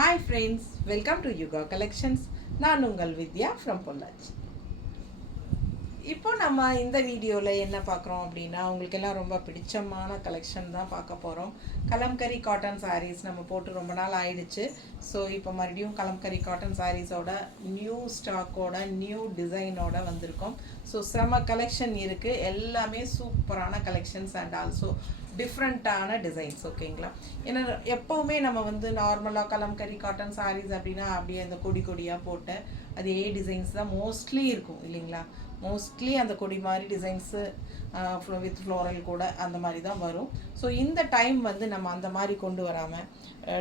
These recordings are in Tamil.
Hi friends, welcome to Yuga Collections. நான் உங்கள் வித்யா ஃப்ரம் பொள்ளாச்சி. இப்போ நம்ம இந்த வீடியோவில் என்ன பார்க்குறோம் அப்படின்னா உங்களுக்கு எல்லாம் ரொம்ப பிடிச்சமான கலெக்ஷன் தான் பார்க்க போகிறோம். கலம்கரி காட்டன் சாரீஸ் நம்ம போட்டு ரொம்ப நாள் ஆயிடுச்சு. ஸோ இப்போ மறுபடியும் கலம்கரி காட்டன் சாரீஸோட நியூ ஸ்டாக்கோட நியூ டிசைனோட வந்திருக்கோம். ஸோ செம கலெக்ஷன் இருக்குது, எல்லாமே சூப்பரான கலெக்ஷன்ஸ் அண்ட் ஆல்சோ டிஃப்ரெண்ட்டான டிசைன்ஸ். ஓகேங்களா? ஏன்னா எப்போவுமே நம்ம வந்து நார்மலாக கலம்கரி காட்டன் சாரீஸ் அப்படின்னா அப்படியே அந்த கொடி கொடியாக போட்டு அதே டிசைன்ஸ் தான் மோஸ்ட்லி இருக்கும் இல்லைங்களா? மோஸ்ட்லி அந்த கொடி மாதிரி டிசைன்ஸு வித் ஃப்ளோரல் கூட அந்த மாதிரி தான் வரும். ஸோ இந்த டைம் வந்து நம்ம அந்த மாதிரி கொண்டு வராமல்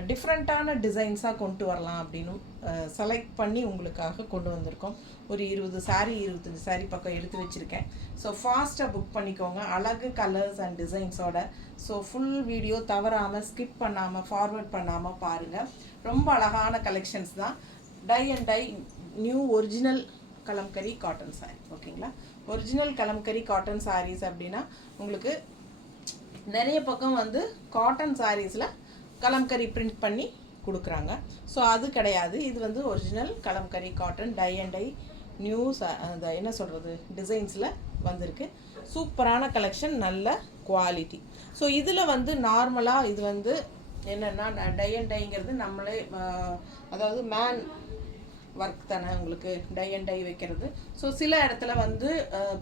டிஃப்ரெண்ட்டான டிசைன்ஸாக கொண்டு வரலாம் அப்படின்னு செலக்ட் பண்ணி உங்களுக்காக கொண்டு வந்திருக்கோம். ஒரு 20 சாரீ 25 சாரீ பக்கம் எடுத்து வச்சுருக்கேன். ஸோ ஃபாஸ்ட்டாக புக் பண்ணிக்கோங்க, அழகு கலர்ஸ் அண்ட் டிசைன்ஸோட. ஸோ ஃபுல் வீடியோ தவறாமல் ஸ்கிப் பண்ணாமல் ஃபார்வர்ட் பண்ணாமல் பாருங்கள். ரொம்ப அழகான கலெக்ஷன்ஸ் தான். Tie and dye new original Kalamkari cotton sari. ஓகேங்களா? ஒரிஜினல் கலம்கரி காட்டன் சாரீஸ் அப்படின்னா உங்களுக்கு நிறைய பக்கம் வந்து காட்டன் சாரீஸில் கலம்கரி பிரிண்ட் பண்ணி கொடுக்குறாங்க. ஸோ அது கிடையாது, இது வந்து original Kalamkari cotton tie and dye news அந்த என்ன சொல்கிறது டிசைன்ஸில் வந்திருக்கு. சூப்பரான கலெக்ஷன், நல்ல குவாலிட்டி. ஸோ இதில் வந்து நார்மலாக இது வந்து என்னென்னா டை அண்ட் டைங்கிறது நம்மளே அதாவது மேன் ஒர்க் தானே உங்களுக்கு டை அண்ட் டை வைக்கிறது. ஸோ சில இடத்துல வந்து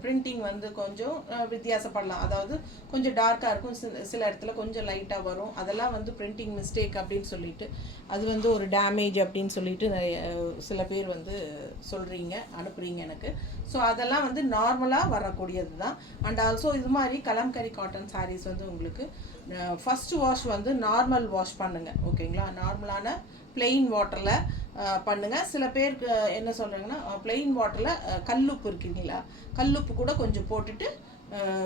பிரிண்டிங் வந்து கொஞ்சம் வித்தியாசப்படலாம், அதாவது கொஞ்சம் டார்க்காக இருக்கும், சில இடத்துல கொஞ்சம் லைட்டாக வரும். அதெல்லாம் வந்து பிரிண்டிங் மிஸ்டேக் அப்படின்னு சொல்லிட்டு அது வந்து ஒரு டேமேஜ் அப்படின்னு சொல்லிட்டு சில பேர் வந்து சொல்கிறீங்க, அனுப்புகிறீங்க எனக்கு. ஸோ அதெல்லாம் வந்து நார்மலாக வரக்கூடியது தான். அண்ட் ஆல்சோ இது மாதிரி கலம்கரி காட்டன் சாரீஸ் வந்து உங்களுக்கு ஃபஸ்ட்டு வாஷ் வந்து நார்மல் வாஷ் பண்ணுங்கள். ஓகேங்களா? நார்மலான பிளெயின் வாட்டரில் பண்ணுங்கள். சில பேருக்கு என்ன சொல்கிறாங்கன்னா பிளெயின் வாட்டரில் கல்லுப்பு இருக்குங்களா, கல்லுப்பு கூட கொஞ்சம் போட்டுட்டு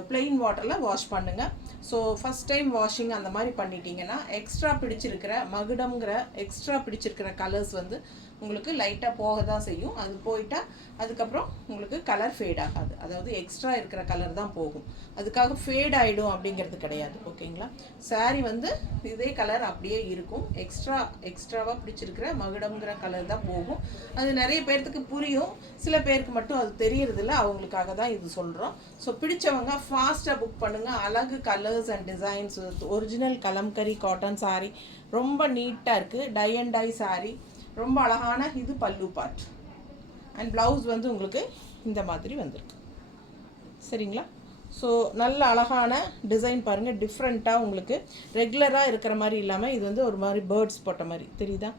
பிளெயின் வாட்டரில் வாஷ் பண்ணுங்கள். ஸோ ஃபஸ்ட் டைம் வாஷிங் அந்த மாதிரி பண்ணிட்டீங்கன்னா எக்ஸ்ட்ரா பிடிச்சிருக்கிற மகுடம்ங்கிற எக்ஸ்ட்ரா பிடிச்சிருக்கிற கலர்ஸ் வந்து உங்களுக்கு லைட்டாக போக தான் செய்யும். அது போயிட்டால் அதுக்கப்புறம் உங்களுக்கு கலர் ஃபேட் ஆகாது, அதாவது எக்ஸ்ட்ரா இருக்கிற கலர் தான் போகும். அதுக்காக ஃபேட் ஆகிடும் அப்படிங்கிறது கிடையாது. ஓகேங்களா? சாரீ வந்து இதே கலர் அப்படியே இருக்கும், எக்ஸ்ட்ராவாக பிடிச்சிருக்கிற மகுடம்ங்கிற கலர் தான் போகும். அது நிறைய பேர்த்துக்கு புரியும், சில பேருக்கு மட்டும் அது தெரியறதில்ல, அவங்களுக்காக தான் இது சொல்கிறோம். ஸோ பிடிச்சவங்க ஃபாஸ்ட்டாக புக் பண்ணுங்கள். அழகு colours and designs, original Kalamkari cotton sari ரொம்ப நீட்டாக இருக்குது. டை அண்ட் டை சாரீ, ரொம்ப அழகான இது பல்லு பார்ட் அண்ட் ப்ளவுஸ் வந்து உங்களுக்கு இந்த மாதிரி வந்திருக்கு. சரிங்களா? ஸோ நல்ல அழகான டிசைன் பாருங்கள், டிஃப்ரெண்ட்டாக உங்களுக்கு ரெகுலராக இருக்கிற மாதிரி இல்லாமல் இது வந்து ஒரு மாதிரி பேர்ட்ஸ் போட்ட மாதிரி தெரியுதா,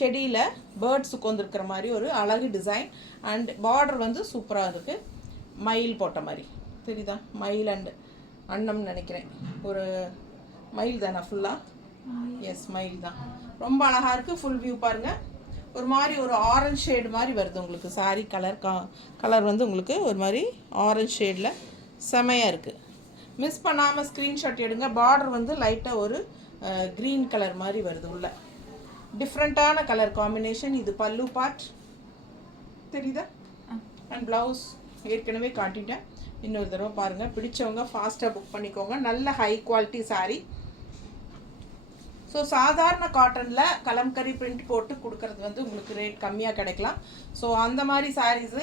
செடியில் பேர்ட்ஸ் உட்காந்துருக்கிற மாதிரி ஒரு அழகு டிசைன். அண்ட் பார்டர் வந்து சூப்பராக இருக்குது, மயில் போட்ட மாதிரி தெரியுதா, மயில் அண்ட் அன்னம்னு நினைக்கிறேன், ஒரு மயில் தானே ஃபுல்லாக? எஸ், மயில் தான். ரொம்ப அழகாக இருக்குது. ஃபுல் வியூ பாருங்கள், ஒரு மாதிரி ஒரு ஆரஞ்ச் ஷேடு மாதிரி வருது உங்களுக்கு சாரீ கலர். கலர் வந்து உங்களுக்கு ஒரு மாதிரி ஆரஞ்ச் ஷேடில் செமையாக இருக்குது. மிஸ் பண்ணாமல் ஸ்க்ரீன்ஷாட் எடுங்க. பார்டர் வந்து லைட்டாக ஒரு க்ரீன் கலர் மாதிரி வருது, உள்ள டிஃப்ரெண்ட்டான கலர் காம்பினேஷன். இது பல்லு பார்ட் தெரியுதா, அண்ட் ப்ளவுஸ் ஏற்கனவே காட்டிட்டேன், இன்னொரு தடவை பாருங்கள். பிடிச்சவங்க ஃபாஸ்ட்டாக புக் பண்ணிக்கோங்க. நல்ல ஹை குவாலிட்டி சாரீ. ஸோ சாதாரண காட்டனில் கலம்கரி பிரிண்ட் போட்டு கொடுக்கறது வந்து உங்களுக்கு ரேட் கம்மியாக கிடைக்கலாம். ஸோ அந்த மாதிரி சாரீஸு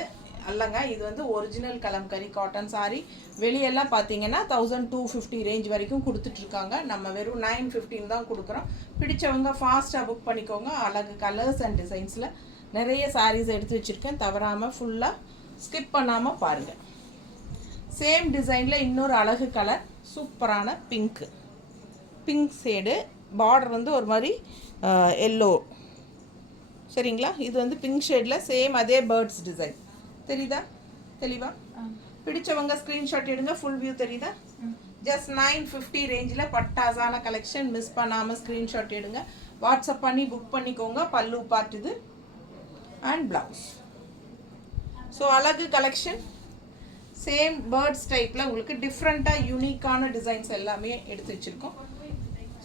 அல்லங்க, இது வந்து ஒரிஜினல் கலம்கரி காட்டன் சாரீ. வெளியெல்லாம் பார்த்தீங்கன்னா 1250 ரேஞ்ச் வரைக்கும் கொடுத்துட்ருக்காங்க, நம்ம வெறும் 915 தான் கொடுக்குறோம். பிடிச்சவங்க ஃபாஸ்ட்டாக புக் பண்ணிக்கோங்க. அழகு கலர்ஸ் அண்ட் டிசைன்ஸில் நிறைய சாரீஸ் எடுத்து வச்சுருக்கேன், தவறாமல் ஃபுல்லாக ஸ்கிப் பண்ணாமல் பாருங்கள். சேம் டிசைனில் இன்னொரு அழகு கலர், சூப்பரான பிங்க் ஷேடு, பார்டர் வந்து ஒரு மாதிரி எல்லோ. சரிங்களா? இது வந்து பிங்க் ஷேடில் சேம் அதே பேர்ட்ஸ் டிசைன் தெரியுதா தெளிவா? பிடிச்சவங்க ஸ்க்ரீன்ஷாட் எடுங்க. ஃபுல் வியூ தெரியுதா? ஜஸ்ட் 950 ரேஞ்சில் பட்டாசான கலெக்ஷன். மிஸ் பண்ணாமல் ஸ்க்ரீன்ஷாட் எடுங்க, வாட்ஸ்அப் பண்ணி புக் பண்ணிக்கோங்க. பல்லு பார்ட் இது அண்ட் ப்ளவுஸ். ஸோ அழகு கலெக்ஷன், சேம் பேர்ட்ஸ் டைப்பில் உங்களுக்கு டிஃப்ரெண்ட்டாக யூனிக்கான டிசைன்ஸ் எல்லாமே எடுத்து வச்சுருக்கோம்.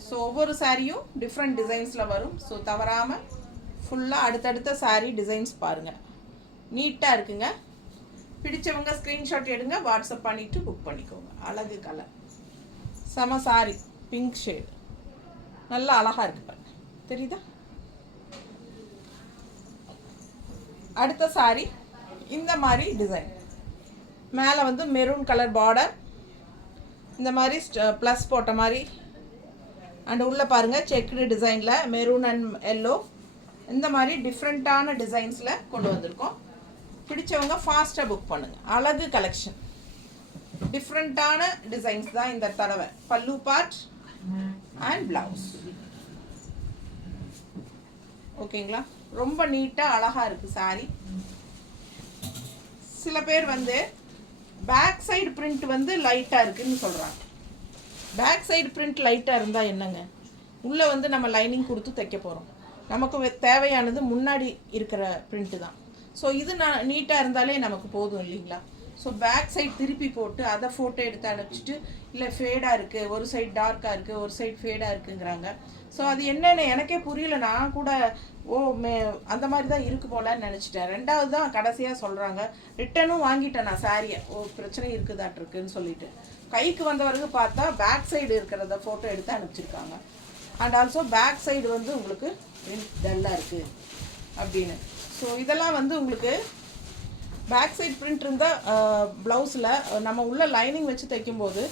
ஸோ ஒவ்வொரு சாரியும் டிஃப்ரெண்ட் டிசைன்ஸில் வரும். ஸோ தவறாமல் ஃபுல்லாக அடுத்தடுத்த சாரீ டிசைன்ஸ் பாருங்கள், நீட்டாக இருக்குங்க. பிடிச்சவங்க ஸ்க்ரீன்ஷாட் எடுங்க, வாட்ஸ்அப் பண்ணிவிட்டு புக் பண்ணிக்கோங்க. அழகு கலர், செம சாரி, பிங்க் ஷேடு, நல்லா அழகாக இருக்குது பாருங்கள். தெரியுதா? அடுத்த சாரி இந்த மாதிரி டிசைன், மேலே வந்து மெரூன் கலர் பார்டர், இந்த மாதிரி ப்ளஸ் போட்ட மாதிரி, அண்ட் உள்ளே பாருங்கள் செக்குடு டிசைனில் மெரூன் அண்ட் எல்லோ, இந்த மாதிரி டிஃப்ரெண்ட்டான டிசைன்ஸில் கொண்டு வந்திருக்கோம். பிடிச்சவங்க ஃபாஸ்ட்டாக புக் பண்ணுங்கள். அழகு கலெக்ஷன், டிஃப்ரெண்ட்டான டிசைன்ஸ் தான் இந்த தடவை. பல்லு பார்ட் அண்ட் ப்ளவுஸ். ஓகேங்களா? ரொம்ப நீட்டாக அழகாக இருக்குது சாரி. சில பேர் வந்து பேக் சைடு பிரிண்ட் வந்து லைட்டாக இருக்குதுன்னு சொல்கிறாங்க. பேக் சைடு பிரிண்ட் லைட்டாக இருந்தால் என்னங்க, உள்ளே வந்து நம்ம லைனிங் கொடுத்து தைக்க போகிறோம். நமக்கு தேவையானது முன்னாடி இருக்கிற பிரிண்ட்டு தான். ஸோ இது நீட்டாக இருந்தாலே நமக்கு போதும் இல்லைங்களா? ஸோ பேக் சைடு திருப்பி போட்டு அதை ஃபோட்டோ எடுத்து அனுப்பிச்சிட்டு, இல்லை ஃபேடாக இருக்குது, ஒரு சைடு டார்க்காக இருக்குது, ஒரு சைடு ஃபேடாக இருக்குங்கிறாங்க. ஸோ அது என்னென்னு எனக்கே புரியல. நான் கூட அந்த மாதிரி தான் இருக்கு போலன்னு நினச்சிட்டேன். ரெண்டாவது தான் கடைசியாக சொல்கிறாங்க, ரிட்டனும் வாங்கிட்டேன் நான் சாரியை, பிரச்சனை இருக்குதாட்டிருக்குன்னு சொல்லிட்டு. கைக்கு வந்தவருக்கு பார்த்தா பேக் சைடு இருக்கிறத ஃபோட்டோ எடுத்து அனுப்பிச்சிருக்காங்க. அண்ட் ஆல்சோ பேக் சைடு வந்து உங்களுக்கு டல்லாக இருக்குது அப்படின்னு. ஸோ இதெல்லாம் வந்து உங்களுக்கு பேக் சைடு பிரிண்ட் இருந்தால் ப்ளவுஸில் நம்ம உள்ள லைனிங் வச்சு தைக்கும்போது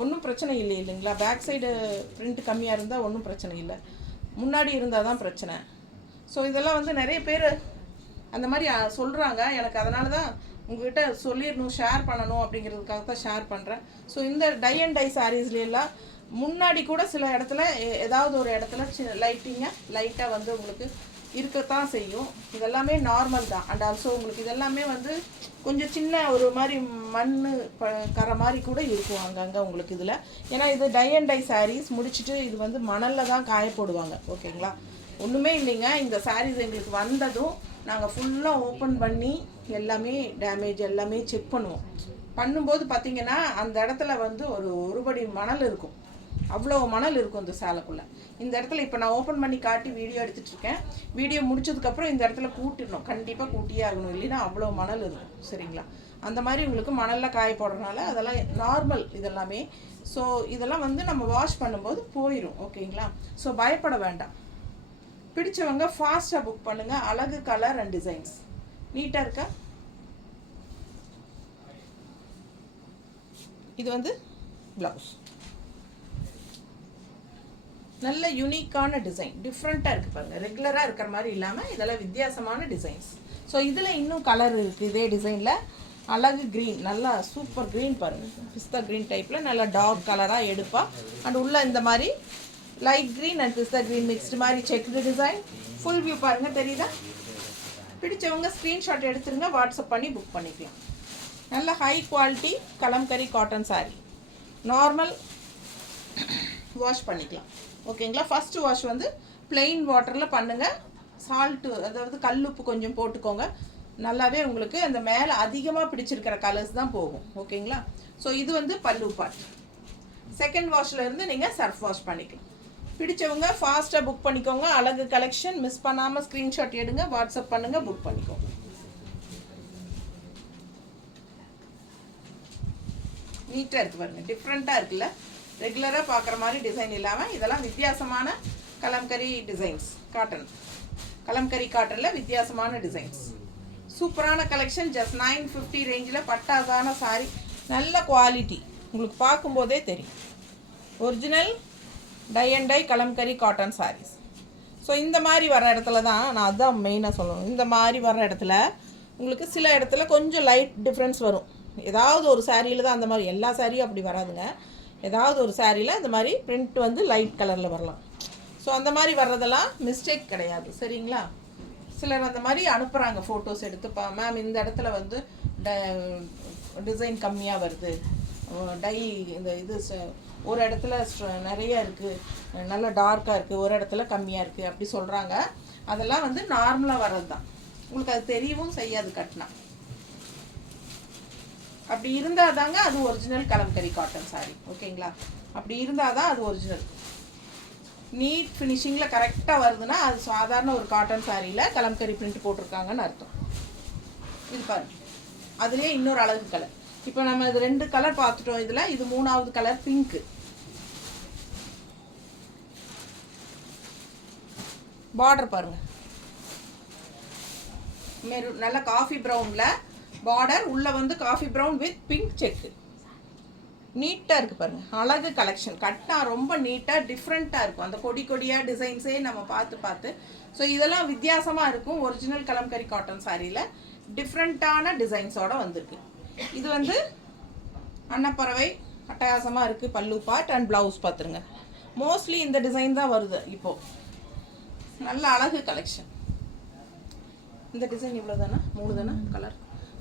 ஒன்றும் பிரச்சனை இல்லை இல்லைங்களா? பேக் சைடு பிரிண்ட் கம்மியாக இருந்தால் ஒன்றும் பிரச்சனை இல்லை, முன்னாடி இருந்தால் தான் பிரச்சனை. ஸோ இதெல்லாம் வந்து நிறைய பேர் அந்த மாதிரி சொல்கிறாங்க. எனக்கு அதனால தான் உங்கள்கிட்ட சொல்லிடணும், ஷேர் பண்ணணும் அப்படிங்கிறதுக்காக தான் ஷேர் பண்ணுறேன். ஸோ இந்த டை அண்ட் டை சாரீஸ்லாம் முன்னாடி கூட சில இடத்துல ஏதாவது ஒரு இடத்துல லைட்டாக வந்து உங்களுக்கு இருக்கத்தான் செய்யும். இதெல்லாமே நார்மல் தான். அண்ட் ஆல்சோ உங்களுக்கு இதெல்லாமே வந்து கொஞ்சம் சின்ன ஒரு மாதிரி மண் கரை மாதிரி கூட இருக்கும் அங்கங்கே உங்களுக்கு இதில். ஏன்னா இது டை அண்ட் டை சாரீஸ் முடிச்சுட்டு இது வந்து மணலில் தான் காய போடுவாங்க. ஓகேங்களா? ஒன்றுமே இல்லைங்க. இந்த சாரீஸ் எங்களுக்கு வந்ததும் நாங்கள் ஃபுல்லாக ஓப்பன் பண்ணி எல்லாமே டேமேஜ் எல்லாமே செக் பண்ணும்போது பார்த்திங்கன்னா அந்த இடத்துல வந்து ஒரு படி மணல் இருக்கும். அவ்வளோ மணல் இருக்கும் இந்த சேலைக்குள்ளே. இந்த இடத்துல இப்போ நான் ஓப்பன் பண்ணி காட்டி வீடியோ எடுத்துகிட்ருக்கேன். வீடியோ முடிச்சதுக்கப்புறம் இந்த இடத்துல கூட்டிடணும், கண்டிப்பாக கூட்டியே ஆகணும், இல்லைன்னா அவ்வளோ மணல் இருக்கும். சரிங்களா? அந்த மாதிரி உங்களுக்கு மணலில் காய போடுறதுனால அதெல்லாம் நார்மல் இதெல்லாமே. ஸோ இதெல்லாம் வந்து நம்ம வாஷ் பண்ணும்போது போயிடும். ஓகேங்களா? ஸோ பயப்பட வேண்டாம். பிடிச்சவங்க ஃபாஸ்ட்டாக புக் பண்ணுங்கள். அழகு கலர் அண்ட் டிசைன்ஸ் நீட்டாக இருக்கா? இது வந்து ப்ளவுஸ், நல்ல யூனிக்கான டிசைன், டிஃப்ரெண்ட்டாக இருக்குது பாருங்கள். ரெகுலராக இருக்கிற மாதிரி இல்லாமல் இதெல்லாம் வித்தியாசமான டிசைன்ஸ். ஸோ இதில் இன்னும் கலர் இருக்குது. இதே டிசைனில் அழகு க்ரீன், நல்லா சூப்பர் க்ரீன் பாருங்கள், பிஸ்தா க்ரீன் டைப்பில் நல்லா டார்க் கலராக எடுப்பா. அண்ட் உள்ள இந்த மாதிரி light green and pista green mixed மாதிரி செக்டு டிசைன். ஃபுல் வியூ பாருங்கள், தெரியுதா? பிடிச்சவங்க ஸ்க்ரீன்ஷாட் எடுத்துருங்க, வாட்ஸ்அப் பண்ணி புக் பண்ணிக்கலாம். நல்ல high quality kalamkari cotton sari, normal wash பண்ணிக்கலாம். ஓகேங்களா? ஃபஸ்ட்டு வாஷ் வந்து பிளெயின் வாட்டரில் பண்ணுங்கள். சால்ட்டு, அதாவது கல்லுப்பு கொஞ்சம் போட்டுக்கோங்க. நல்லாவே உங்களுக்கு அந்த மேலே அதிகமாக பிடிச்சிருக்கிற கலர்ஸ் தான் போகும். ஓகேங்களா? ஸோ இது வந்து பல்லு பார்ட். செகண்ட் வாஷில் இருந்து நீங்கள் சர்ஃப் வாஷ் பண்ணிக்கலாம். பிடிச்சவங்க ஃபாஸ்ட்டாக புக் பண்ணிக்கோங்க. அழகு கலெக்ஷன் மிஸ் பண்ணாமல் ஸ்க்ரீன்ஷாட் எடுங்க, வாட்ஸ்அப் பண்ணுங்கள், புக் பண்ணிக்கோங்க. நீட்டாக இருக்குது பாருங்கள், டிஃப்ரெண்ட்டாக இருக்குல்ல? ரெகுலராக பார்க்குற மாதிரி டிசைன் இல்லாமல் இதெல்லாம் வித்தியாசமான கலம்கரி டிசைன்ஸ். காட்டன், கலம்கரி காட்டனில் வித்தியாசமான டிசைன்ஸ், சூப்பரான கலெக்ஷன். ஜஸ்ட் 950 ரேஞ்சில் பட்டாசான சாரி, நல்ல குவாலிட்டி, உங்களுக்கு பார்க்கும்போதே தெரியும். Original tie and dye Kalamkari cotton saris. So இந்த மாதிரி வர இடத்துல தான் நான் அதுதான் மெயினாக சொல்லணும். இந்த மாதிரி வர இடத்துல உங்களுக்கு சில இடத்துல கொஞ்சம் லைட் டிஃப்ரென்ஸ் வரும். ஏதாவது ஒரு சாரியில் தான் அந்த மாதிரி, எல்லா சாரியும் அப்படி வராதுங்க. ஏதாவது ஒரு சாரியில் இந்த மாதிரி பிரிண்ட் வந்து லைட் கலரில் வரலாம். ஸோ அந்த மாதிரி வர்றதெல்லாம் மிஸ்டேக் கிடையாது. சரிங்களா? சிலர் அந்த மாதிரி அனுப்புகிறாங்க ஃபோட்டோஸ் எடுத்து, மேம் இந்த இடத்துல வந்து டிசைன் கம்மியாக வருது, டை இந்த இது ஒரு இடத்துல நிறைய இருக்குது, நல்லா டார்க்காக இருக்குது, ஒரு இடத்துல கம்மியாக இருக்குது அப்படி சொல்கிறாங்க. அதெல்லாம் வந்து நார்மலாக வர்றது தான், உங்களுக்கு அது தெரியவும் செய்யாது கட்டினா. அப்படி இருந்தால் தாங்க அது ஒரிஜினல் கலம்கரி காட்டன் சாரீ. ஓகேங்களா? அப்படி இருந்தால் தான் அது ஒரிஜினல். நீட் ஃபினிஷிங்கில் கரெக்டாக வருதுன்னா அது சாதாரண ஒரு காட்டன் சாரியில் கலம்கரி பிரிண்ட் போட்டிருக்காங்கன்னு அர்த்தம். இது பாருங்க, அதுலேயே இன்னொரு அழகு கலர். இப்போ நம்ம இது 2 கலர் பார்த்துட்டோம். இதில் இது 3வது கலர் பிங்க்கு. பார்டர் பாருங்கள், மெரூன் நல்ல காஃபி ப்ரௌனில் பார்டர், உள்ளே வந்து காஃபி ப்ரௌன் வித் பிங்க் செக்கு. நீட்டாக இருக்குது பாருங்கள், அழகு கலெக்ஷன். கட்டினா ரொம்ப நீட்டாக டிஃப்ரெண்ட்டாக இருக்கும். அந்த கொடி கொடியாக டிசைன்ஸே நம்ம பார்த்து ஸோ இதெல்லாம் வித்தியாசமாக இருக்கும். ஒரிஜினல் கலம்கரி காட்டன் சாரியில் டிஃப்ரெண்ட்டான டிசைன்ஸோடு வந்திருக்கு. இது வந்து அன்னப்பறவை அட்டகாசமாக இருக்குது. பல்லு பார்ட் அண்ட் ப்ளவுஸ் பார்த்துருங்க. மோஸ்ட்லி இந்த டிசைன் தான் வருது இப்போது. நல்ல அழகு கலெக்ஷன். இந்த டிசைன் இவ்வளோ தானே, 3 தானே கலர்,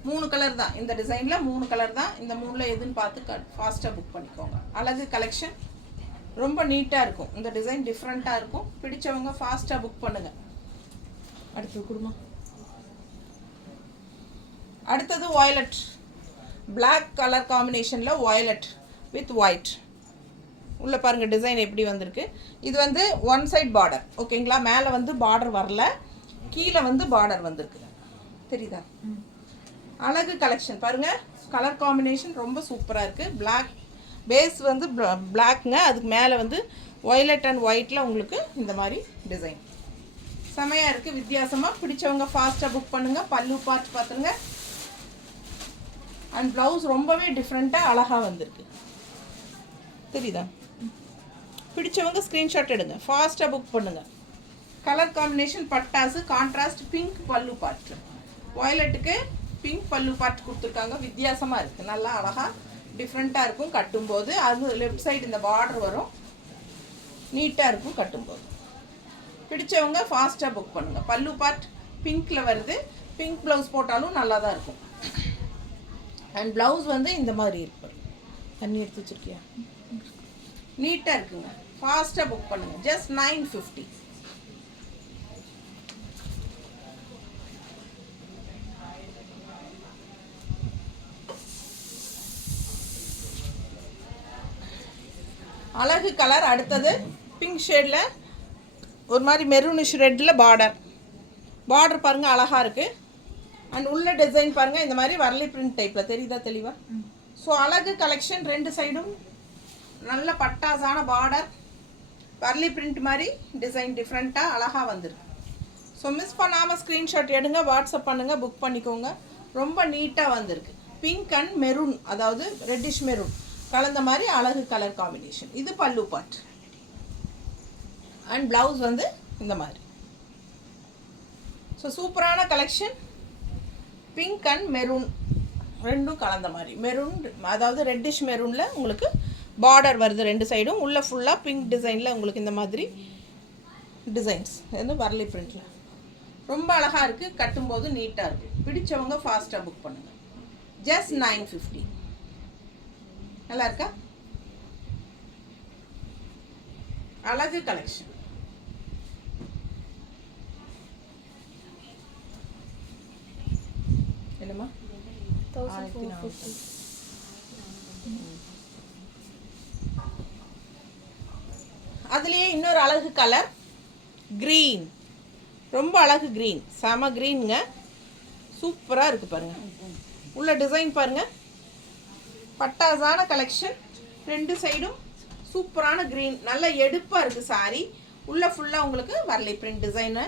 3 கலர் தான். இந்த டிசைனில் 3 கலர் தான். இந்த 3ல் எதுன்னு பார்த்து ஃபாஸ்ட்டாக புக் பண்ணிக்கோங்க. அழகு கலெக்ஷன், ரொம்ப நீட்டாக இருக்கும். இந்த டிசைன் டிஃப்ரெண்ட்டாக இருக்கும். பிடிச்சவங்க ஃபாஸ்ட்டாக புக் பண்ணுங்கள். அடுத்தது கொடுமா. அடுத்தது வயலட், பிளாக் கலர் காம்பினேஷனில் வயலட் வித் ஒயிட். உள்ளே பாருங்கள் டிசைன் எப்படி வந்திருக்கு. இது வந்து ஒன் சைட் பார்டர், ஓகேங்களா. மேலே வந்து பார்டர் வரல, கீழே வந்து பார்டர் வந்திருக்கு. தெரியுதா? அழகு கலெக்ஷன் பாருங்கள். கலர் காம்பினேஷன் ரொம்ப சூப்பராக இருக்குது. பிளாக் பேஸ் வந்து பிளாக்ங்க, அதுக்கு மேலே வந்து வயலட் அண்ட் ஒயிட்டில் உங்களுக்கு இந்த மாதிரி டிசைன் செமையாக இருக்குது. வித்தியாசமாக பிடிச்சவங்க ஃபாஸ்ட்டாக புக் பண்ணுங்கள். பல்லு பார்த்து பார்த்துருங்க. அண்ட் ப்ளவுஸ் ரொம்பவே டிஃப்ரெண்ட்டாக அழகாக வந்திருக்கு. தெரியுதா? பிடிச்சவங்க ஸ்க்ரீன்ஷாட் எடுங்க, ஃபாஸ்ட்டாக புக் பண்ணுங்கள். கலர் காம்பினேஷன் பட்டாசு, கான்ட்ராஸ்ட் பிங்க் பல்லு பார்ட், வயலட்டுக்கு பிங்க் பல்லு பார்ட் கொடுத்துருக்காங்க. வித்தியாசமாக இருக்குது, நல்லா அழகாக டிஃப்ரெண்ட்டாக இருக்கும். கட்டும்போது அது லெஃப்ட் சைடு இந்த பார்டர் வரும், நீட்டாக இருக்கும் கட்டும்போது. பிடிச்சவங்க ஃபாஸ்ட்டாக புக் பண்ணுங்கள். பல்லு பார்ட் பிங்க்கில் வருது, பிங்க் ப்ளவுஸ் போட்டாலும் நல்லா தான் இருக்கும். அண்ட் ப்ளவுஸ் வந்து இந்த மாதிரி இருக்கும். தண்ணி எடுத்து வச்சுருக்கியா? நீட்டாக இருக்குங்க. ஃபாஸ்ட்டாக புக் பண்ணுங்கள். ஜஸ்ட் 950. அழகு கலர். அடுத்தது பிங்க் ஷேடில் ஒரு மாதிரி மெரூனிஷ் ரெட்டில் பார்டர் பாருங்கள் அழகாக இருக்குது. அண்ட் உள்ள டிசைன் பாருங்கள் இந்த மாதிரி வரலி பிரிண்ட் டைப்பில் தெரியுதா தெளிவாக? ஸோ அழகு கலெக்ஷன். 2 சைடும் நல்ல பட்டாசான பார்டர், வரலி பிரிண்ட் மாதிரி டிசைன் டிஃப்ரெண்ட்டாக அழகாக வந்திருக்கு. ஸோ மிஸ் பண்ணாமல் ஸ்க்ரீன்ஷாட் எடுங்க, வாட்ஸ்அப் பண்ணுங்கள், புக் பண்ணிக்கோங்க. ரொம்ப நீட்டாக வந்திருக்கு. பிங்க் அண்ட் மெரூன், அதாவது ரெட்டிஷ் மெரூன் கலந்த மாதிரி அழகு கலர் காம்பினேஷன். இது பல்லு பார்ட் அண்ட் ப்ளவுஸ் வந்து இந்த மாதிரி. ஸோ சூப்பரான கலெக்ஷன். பிங்க் அண்ட் மெரூன் ரெண்டும் கலந்த மாதிரி. மெரூன் அதாவது ரெட்டிஷ் மெரூனில் உங்களுக்கு பார்டர் வருது 2 சைடும். உள்ளே ஃபுல்லாக பிங்க் டிசைனில் உங்களுக்கு இந்த மாதிரி டிசைன்ஸ் வந்து வரலி பிரிண்டில் ரொம்ப அழகாக இருக்குது. கட்டும்போது நீட்டாக இருக்குது. பிடிச்சவங்க ஃபாஸ்ட்டாக புக் பண்ணுங்கள். ஜஸ்ட் 950. நல்லா இருக்கா? அழகு கலெக்ஷன். என்னம்மா? 1450. அதுலேயே இன்னொரு அழகு கலர் க்ரீன், ரொம்ப அழகு க்ரீன், செம க்ரீனுங்க. சூப்பராக இருக்குது பாருங்கள். உள்ள டிசைன் பாருங்கள், பட்டாசான கலெக்ஷன். 2 சைடும் சூப்பரான க்ரீன், நல்ல எடுப்பாக இருக்குது சாரி. உள்ளே ஃபுல்லாக உங்களுக்கு வரலை பிரிண்ட் டிசைனு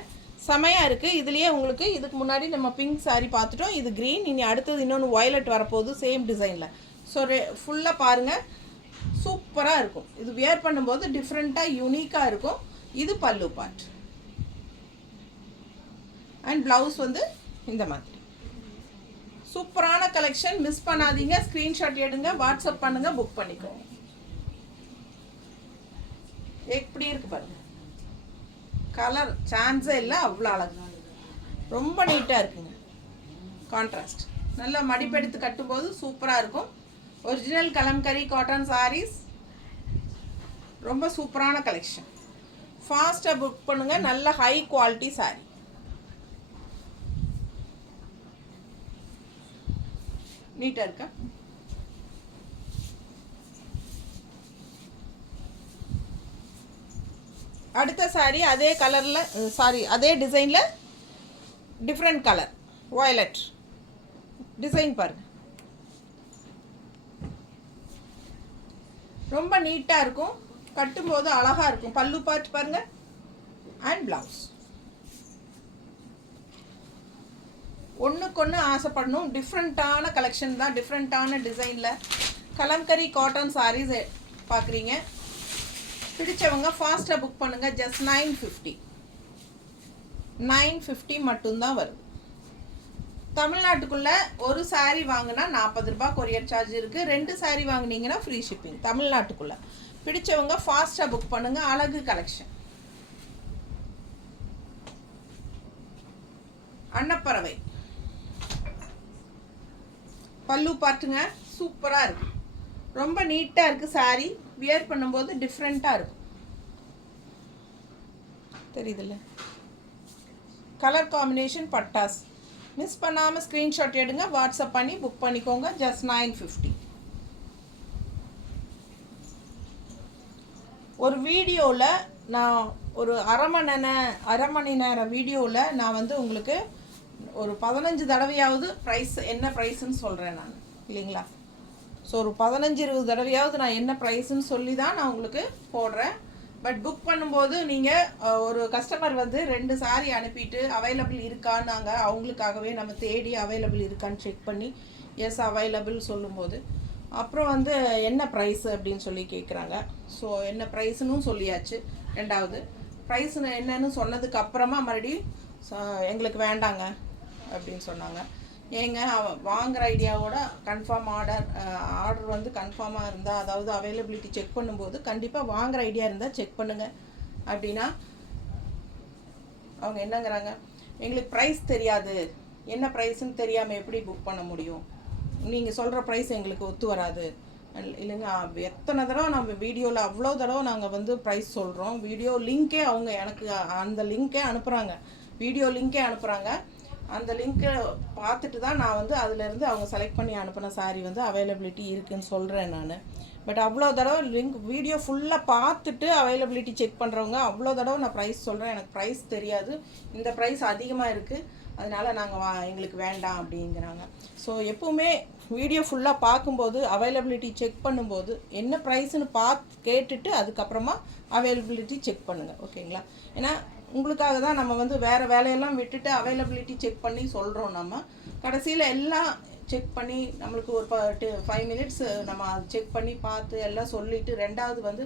செமையாக இருக்குது. இதுலேயே உங்களுக்கு இதுக்கு முன்னாடி நம்ம பிங்க் சாரி பார்த்துட்டோம், இது க்ரீன். இனி அடுத்தது இன்னொன்று வயலட் வரப்போகுது சேம் டிசைனில். ஸோ ஃபுல்லாக பாருங்கள், சூப்பராக இருக்கும். இது வியர் பண்ணும்போது டிஃப்ரெண்ட்டாக யூனிக்காக இருக்கும். இது பல்லு பார்ட் அண்ட் ப்ளவுஸ் வந்து இந்த மாதிரி. சூப்பரான கலெக்ஷன். மிஸ் பண்ணாதீங்க. ஸ்க்ரீன்ஷாட் எடுங்க, வாட்ஸ்அப் பண்ணுங்கள், புக் பண்ணிக்கோங்க. எப்படி இருக்கு பாருங்க, கலர் சான்ஸே இல்லை, அவ்வளோ அழகு, ரொம்ப நீட்டாக இருக்குங்க. கான்ட்ராஸ்ட் நல்லா மடிப்பெடுத்து கட்டும்போது சூப்பராக இருக்கும். ஒரிஜினல் கலம்கரி காட்டன் சாரீஸ், ரொம்ப சூப்பரான கலெக்ஷன். ஃபாஸ்ட்டாக புக் பண்ணுங்கள். நல்ல ஹை குவாலிட்டி சாரீ. நீட்டாக இருக்கா? அடுத்த சாரீ அதே கலரில், அதே டிசைனில் டிஃப்ரெண்ட் கலர் வயலட் டிசைன் பாருங்கள், ரொம்ப நீட்டாக இருக்கும். கட்டும்போது அழகாக இருக்கும். பல்லு பார்ட் பாருங்கள் அண்ட் ப்ளவுஸ். ஒன்றுக்கொன்று ஆசைப்படணும். டிஃப்ரெண்ட்டான கலெக்ஷன் தான், டிஃப்ரெண்ட்டான டிசைனில் கலம்கரி காட்டன் சாரீஸ் பார்க்குறீங்க. பிடிச்சவங்க ஃபாஸ்ட்டாக புக் பண்ணுங்கள். ஜஸ்ட் 950 மட்டும்தான் வருது. தமிழ்நாட்டுக்குள்ளே ஒரு சாரீ வாங்கினா 40 ரூபாய் கொரியர் சார்ஜ் இருக்குது. 2 சாரீ வாங்கினீங்கன்னா ஃப்ரீ ஷிப்பிங். தமிழ்நாட்டுக்குள்ளே பிடிச்சவங்க ஃபாஸ்ட்டாக புக் பண்ணுங்கள். அழகு கலெக்ஷன். அன்னப்பறவை பல்லு பாட்டுங்க, சூப்பராக இருக்குது. ரொம்ப நீட்டாக இருக்குது சாரீ. வியர் பண்ணும்போது டிஃப்ரெண்ட்டாக இருக்கும். தெரியுதுல்ல? கலர் காம்பினேஷன் பட்டாஸ். மிஸ் பண்ணாமல் ஸ்க்ரீன்ஷாட் எடுங்க, வாட்ஸ்அப் பண்ணி புக் பண்ணிக்கோங்க. ஜஸ்ட் 950. ஒரு வீடியோவில் நான் ஒரு அரை மணி நேரம் வீடியோவில் நான் வந்து உங்களுக்கு ஒரு 15 தடவையாவது ப்ரைஸ் என்ன ப்ரைஸுன்னு சொல்கிறேன் நான், இல்லைங்களா? ஸோ ஒரு 15-20 தடவையாவது நான் என்ன ப்ரைஸுன்னு சொல்லி தான் நான் உங்களுக்கு போடுறேன். பட் புக் பண்ணும்போது நீங்கள் ஒரு கஸ்டமர் வந்து 2 சாரீ அனுப்பிட்டு அவைலபிள் இருக்கான்னு நாங்கள் அவங்களுக்காகவே நம்ம தேடி அவைலபிள் இருக்கான்னு செக் பண்ணி எஸ் அவைலபிள் சொல்லும்போது அப்புறம் வந்து என்ன ப்ரைஸு அப்படின்னு சொல்லி கேட்குறாங்க. ஸோ என்ன ப்ரைஸுன்னு சொல்லியாச்சு. ரெண்டாவது ப்ரைஸுன்னு என்னன்னு சொன்னதுக்கு அப்புறமா மறுபடியும் எங்களுக்கு வேண்டாங்க அப்படின்னு சொன்னாங்க. ஏங்க வாங்குகிற ஐடியாவோட கன்ஃபார்ம் ஆர்டர் வந்து கன்ஃபார்மாக இருந்தால், அதாவது அவைலபிலிட்டி செக் பண்ணும்போது கண்டிப்பாக வாங்குகிற ஐடியா இருந்தால் செக் பண்ணுங்கள் அப்படின்னா அவங்க என்னங்கிறாங்க, எங்களுக்கு ப்ரைஸ் தெரியாது, என்ன ப்ரைஸுன்னு தெரியாமல் எப்படி புக் பண்ண முடியும், நீங்கள் சொல்கிற ப்ரைஸ் எங்களுக்கு ஒத்து வராது. இல்லைங்க, எத்தனை தடவை நம்ம வீடியோவில் அவ்வளோ தடவை நாங்கள் வந்து ப்ரைஸ் சொல்கிறோம். வீடியோ லிங்க்கே அவங்க எனக்கு அந்த லிங்க்கே அனுப்புகிறாங்க, வீடியோ லிங்க்கே அனுப்புகிறாங்க. அந்த லிங்க்கை பார்த்துட்டு தான் நான் வந்து அதிலேருந்து அவங்க செலக்ட் பண்ணி அனுப்பின சாரீ வந்து அவைலபிலிட்டி இருக்குதுன்னு சொல்கிறேன் நான். பட் அவ்வளோ தடவை லிங்க் வீடியோ ஃபுல்லாக பார்த்துட்டு அவைலபிலிட்டி செக் பண்ணுறவங்க அவ்வளோ தடவை நான் ப்ரைஸ் சொல்கிறேன், எனக்கு ப்ரைஸ் தெரியாது, இந்த ப்ரைஸ் அதிகமாக இருக்குது, அதனால் நாங்கள் எங்களுக்கு வேண்டாம் அப்படிங்கிறாங்க. ஸோ எப்போவுமே வீடியோ ஃபுல்லாக பார்க்கும்போது அவைலபிலிட்டி செக் பண்ணும்போது என்ன ப்ரைஸுன்னு கேட்டுட்டு அதுக்கப்புறமா அவைலபிலிட்டி செக் பண்ணுங்கள், ஓகேங்களா? ஏன்னா உங்களுக்காக தான் நம்ம வந்து வேறு வேலையெல்லாம் விட்டுட்டு அவைலபிலிட்டி செக் பண்ணி சொல்கிறோம். நம்ம கடைசியில் எல்லாம் செக் பண்ணி நம்மளுக்கு ஒரு 5 மினிட்ஸ் நம்ம செக் பண்ணி பார்த்து எல்லாம் சொல்லிவிட்டு ரெண்டாவது வந்து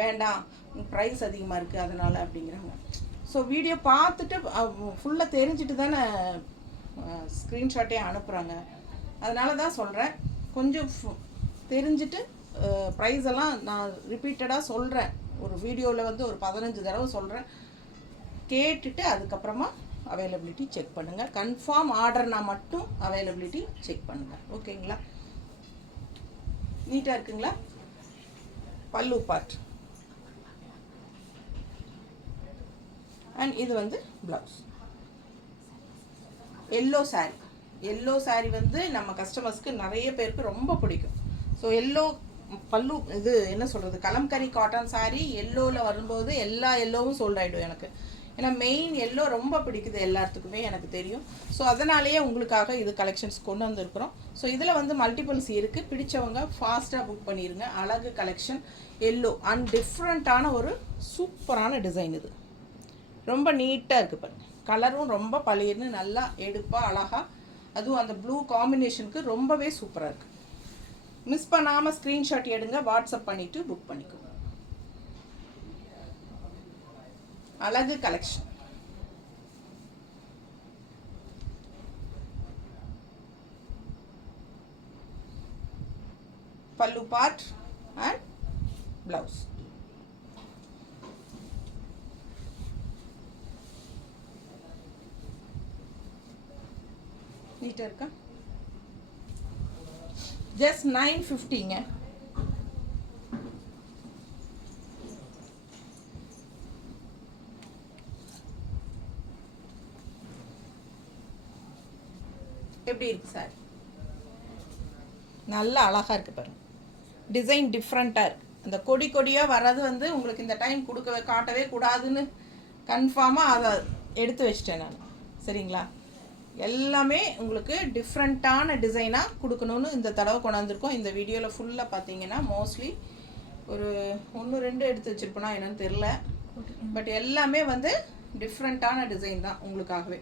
வேண்டாம் ப்ரைஸ் அதிகமாக இருக்குது அதனால் அப்படிங்கிறாங்க. ஸோ வீடியோ பார்த்துட்டு ஃபுல்லாக தெரிஞ்சுட்டு தானே ஸ்க்ரீன்ஷாட்டே அனுப்புகிறாங்க. அதனால தான் சொல்கிறேன், கொஞ்சம் தெரிஞ்சுட்டு ப்ரைஸ் எல்லாம் நான் ரிப்பீட்டடாக சொல்கிறேன். ஒரு வீடியோவில் வந்து ஒரு 15 தடவை சொல்கிறேன். கேட்டுட்டு அதுக்கப்புறமா அவைலபிலிட்டி செக் பண்ணுங்கள். கன்ஃபார்ம் ஆர்டர்னா மட்டும் அவைலபிலிட்டி செக் பண்ணுங்கள், ஓகேங்களா? நீட்டாக இருக்குங்களா? பல்லு பார்ட் அண்ட் இது வந்து ப்ளவுஸ். எல்லோ சாரீ வந்து நம்ம கஸ்டமர்ஸ்க்கு நிறைய பேருக்கு ரொம்ப பிடிக்கும். ஸோ எல்லோ பல்லு இது என்ன சொல்கிறது, கலம்கரி காட்டன் சாரீ எல்லோவில் வரும்போது எல்லா எல்லோவும் சோல்ட் ஆகிடும் எனக்கு. ஏன்னா மெயின் எல்லோ ரொம்ப பிடிக்குது எல்லாத்துக்குமே, எனக்கு தெரியும். ஸோ அதனாலேயே உங்களுக்காக இது கலெக்ஷன்ஸ் கொண்டு வந்திருக்கிறோம். ஸோ இதில் வந்து மல்டிபிள்ஸ் இருக்குது. பிடிச்சவங்க ஃபாஸ்ட்டாக புக் பண்ணிடுங்க. அழகு கலெக்ஷன் எல்லோ அண்ட் டிஃப்ரெண்ட்டான ஒரு சூப்பரான டிசைன். இது ரொம்ப நீட்டாக இருக்குது பாருங்க. கலரும் ரொம்ப பளிர்னு நல்லா எடுப்பாக அழகாக, அதுவும் அந்த ப்ளூ காம்பினேஷனுக்கு ரொம்பவே சூப்பராக இருக்குது. மிஸ் பண்ணாமல் ஸ்க்ரீன்ஷாட் எடுங்க, வாட்ஸ்அப் பண்ணிவிட்டு புக் பண்ணிக்கோங்க. அழகு collection. Pallu part and blouse. நீட்டாக இருக்கா? ஜஸ்ட் 950ங்க. எப்படி இருக்குது சார்? நல்லா அழகாக இருக்குது பாருங்கள். டிசைன் டிஃப்ரெண்ட்டாக இருக்குது. அந்த கொடியாக வர்றது வந்து உங்களுக்கு இந்த டைம் காட்டவே கூடாதுன்னு கன்ஃபார்மாக அதை எடுத்து வச்சிட்டேன் நான், சரிங்களா? எல்லாமே உங்களுக்கு டிஃப்ரெண்ட்டான டிசைனாக கொடுக்கணுன்னு இந்த தடவை கொண்டாந்துருக்கோம். இந்த வீடியோவில் ஃபுல்லாக பார்த்தீங்கன்னா மோஸ்ட்லி ஒரு 1-2 எடுத்து வச்சுருப்போனா என்னன்னு தெரில, பட் எல்லாமே வந்து டிஃப்ரெண்ட்டான டிசைன் தான் உங்களுக்காகவே.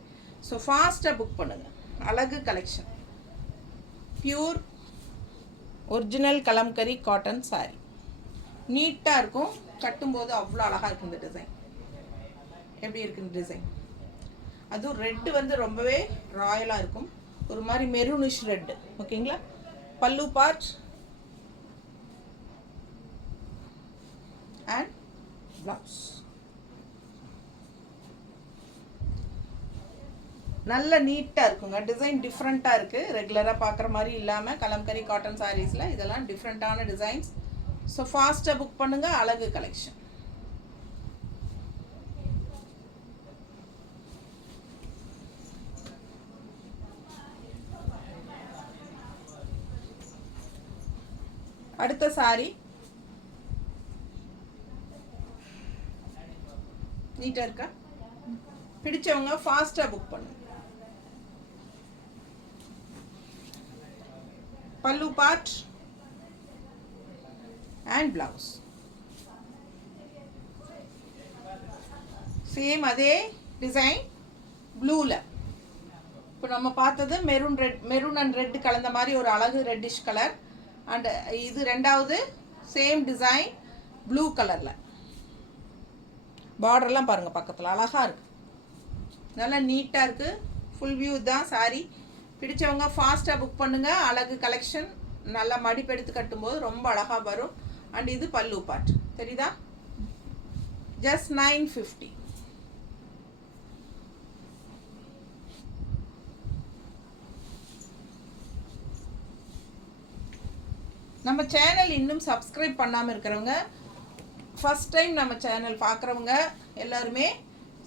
ஸோ ஃபாஸ்ட்டாக புக் பண்ணுங்கள். அழகு collection. Pure original Kalamkari cotton saree. நீட்டாக இருக்கும், கட்டும்போது அவ்வளோ அழகாக இருக்கும். இந்த டிசைன் எப்படி இருக்குன்னு டிசைன், அதுவும் ரெட்டு வந்து ரொம்பவே ராயலாக இருக்கும், ஒரு மாதிரி மெரூனிஷ் ரெட்டு. ஓகேங்களா. பல்லு பார்ட் அண்ட் ப்ளவுஸ். நல்ல நீட்டாக இருக்குங்க. டிசைன் டிஃப்ரெண்ட்டாக இருக்குது, ரெகுலராக பார்க்குற மாதிரி இல்லாமல் கலம்கரி காட்டன் சாரீஸில் இதெல்லாம் டிஃப்ரெண்ட்டான டிசைன்ஸ். ஸோ ஃபாஸ்ட்டாக புக் பண்ணுங்கள். அழகு கலெக்ஷன். அடுத்த சாரி நீட்டாக இருக்கா? பிடிச்சவங்க ஃபாஸ்ட்டாக புக் பண்ணுங்க. பல்லு பார்ட் அண்ட் பிளவுஸ் சேம் அதே டிசைன் ப்ளூவில். இப்போ நம்ம பார்த்தது மெரூன் அண்ட் ரெட் கலந்த மாதிரி ஒரு அழகு ரெட்டிஷ் கலர். அண்ட் இது ரெண்டாவது சேம் டிசைன் ப்ளூ கலரில். பார்டர்லாம் பாருங்கள், பக்கத்தில் அழகாக இருக்குது, நல்லா நீட்டாக இருக்குது. ஃபுல் வியூ தான் சாரி. பிடிச்சவங்க ஃபாஸ்ட்டாக புக் பண்ணுங்கள். அழகு கலெக்ஷன் நல்லா மடிப்பெடுத்து கட்டும்போது ரொம்ப அழகாக வரும். அண்ட் இது பல்லு பார்ட் தெரியுதா? ஜஸ்ட் 950. நம்ம சேனல் இன்னும் சப்ஸ்கிரைப் பண்ணாமல் இருக்கிறவங்க, ஃபஸ்ட் டைம் நம்ம சேனல் பார்க்குறவங்க எல்லாருமே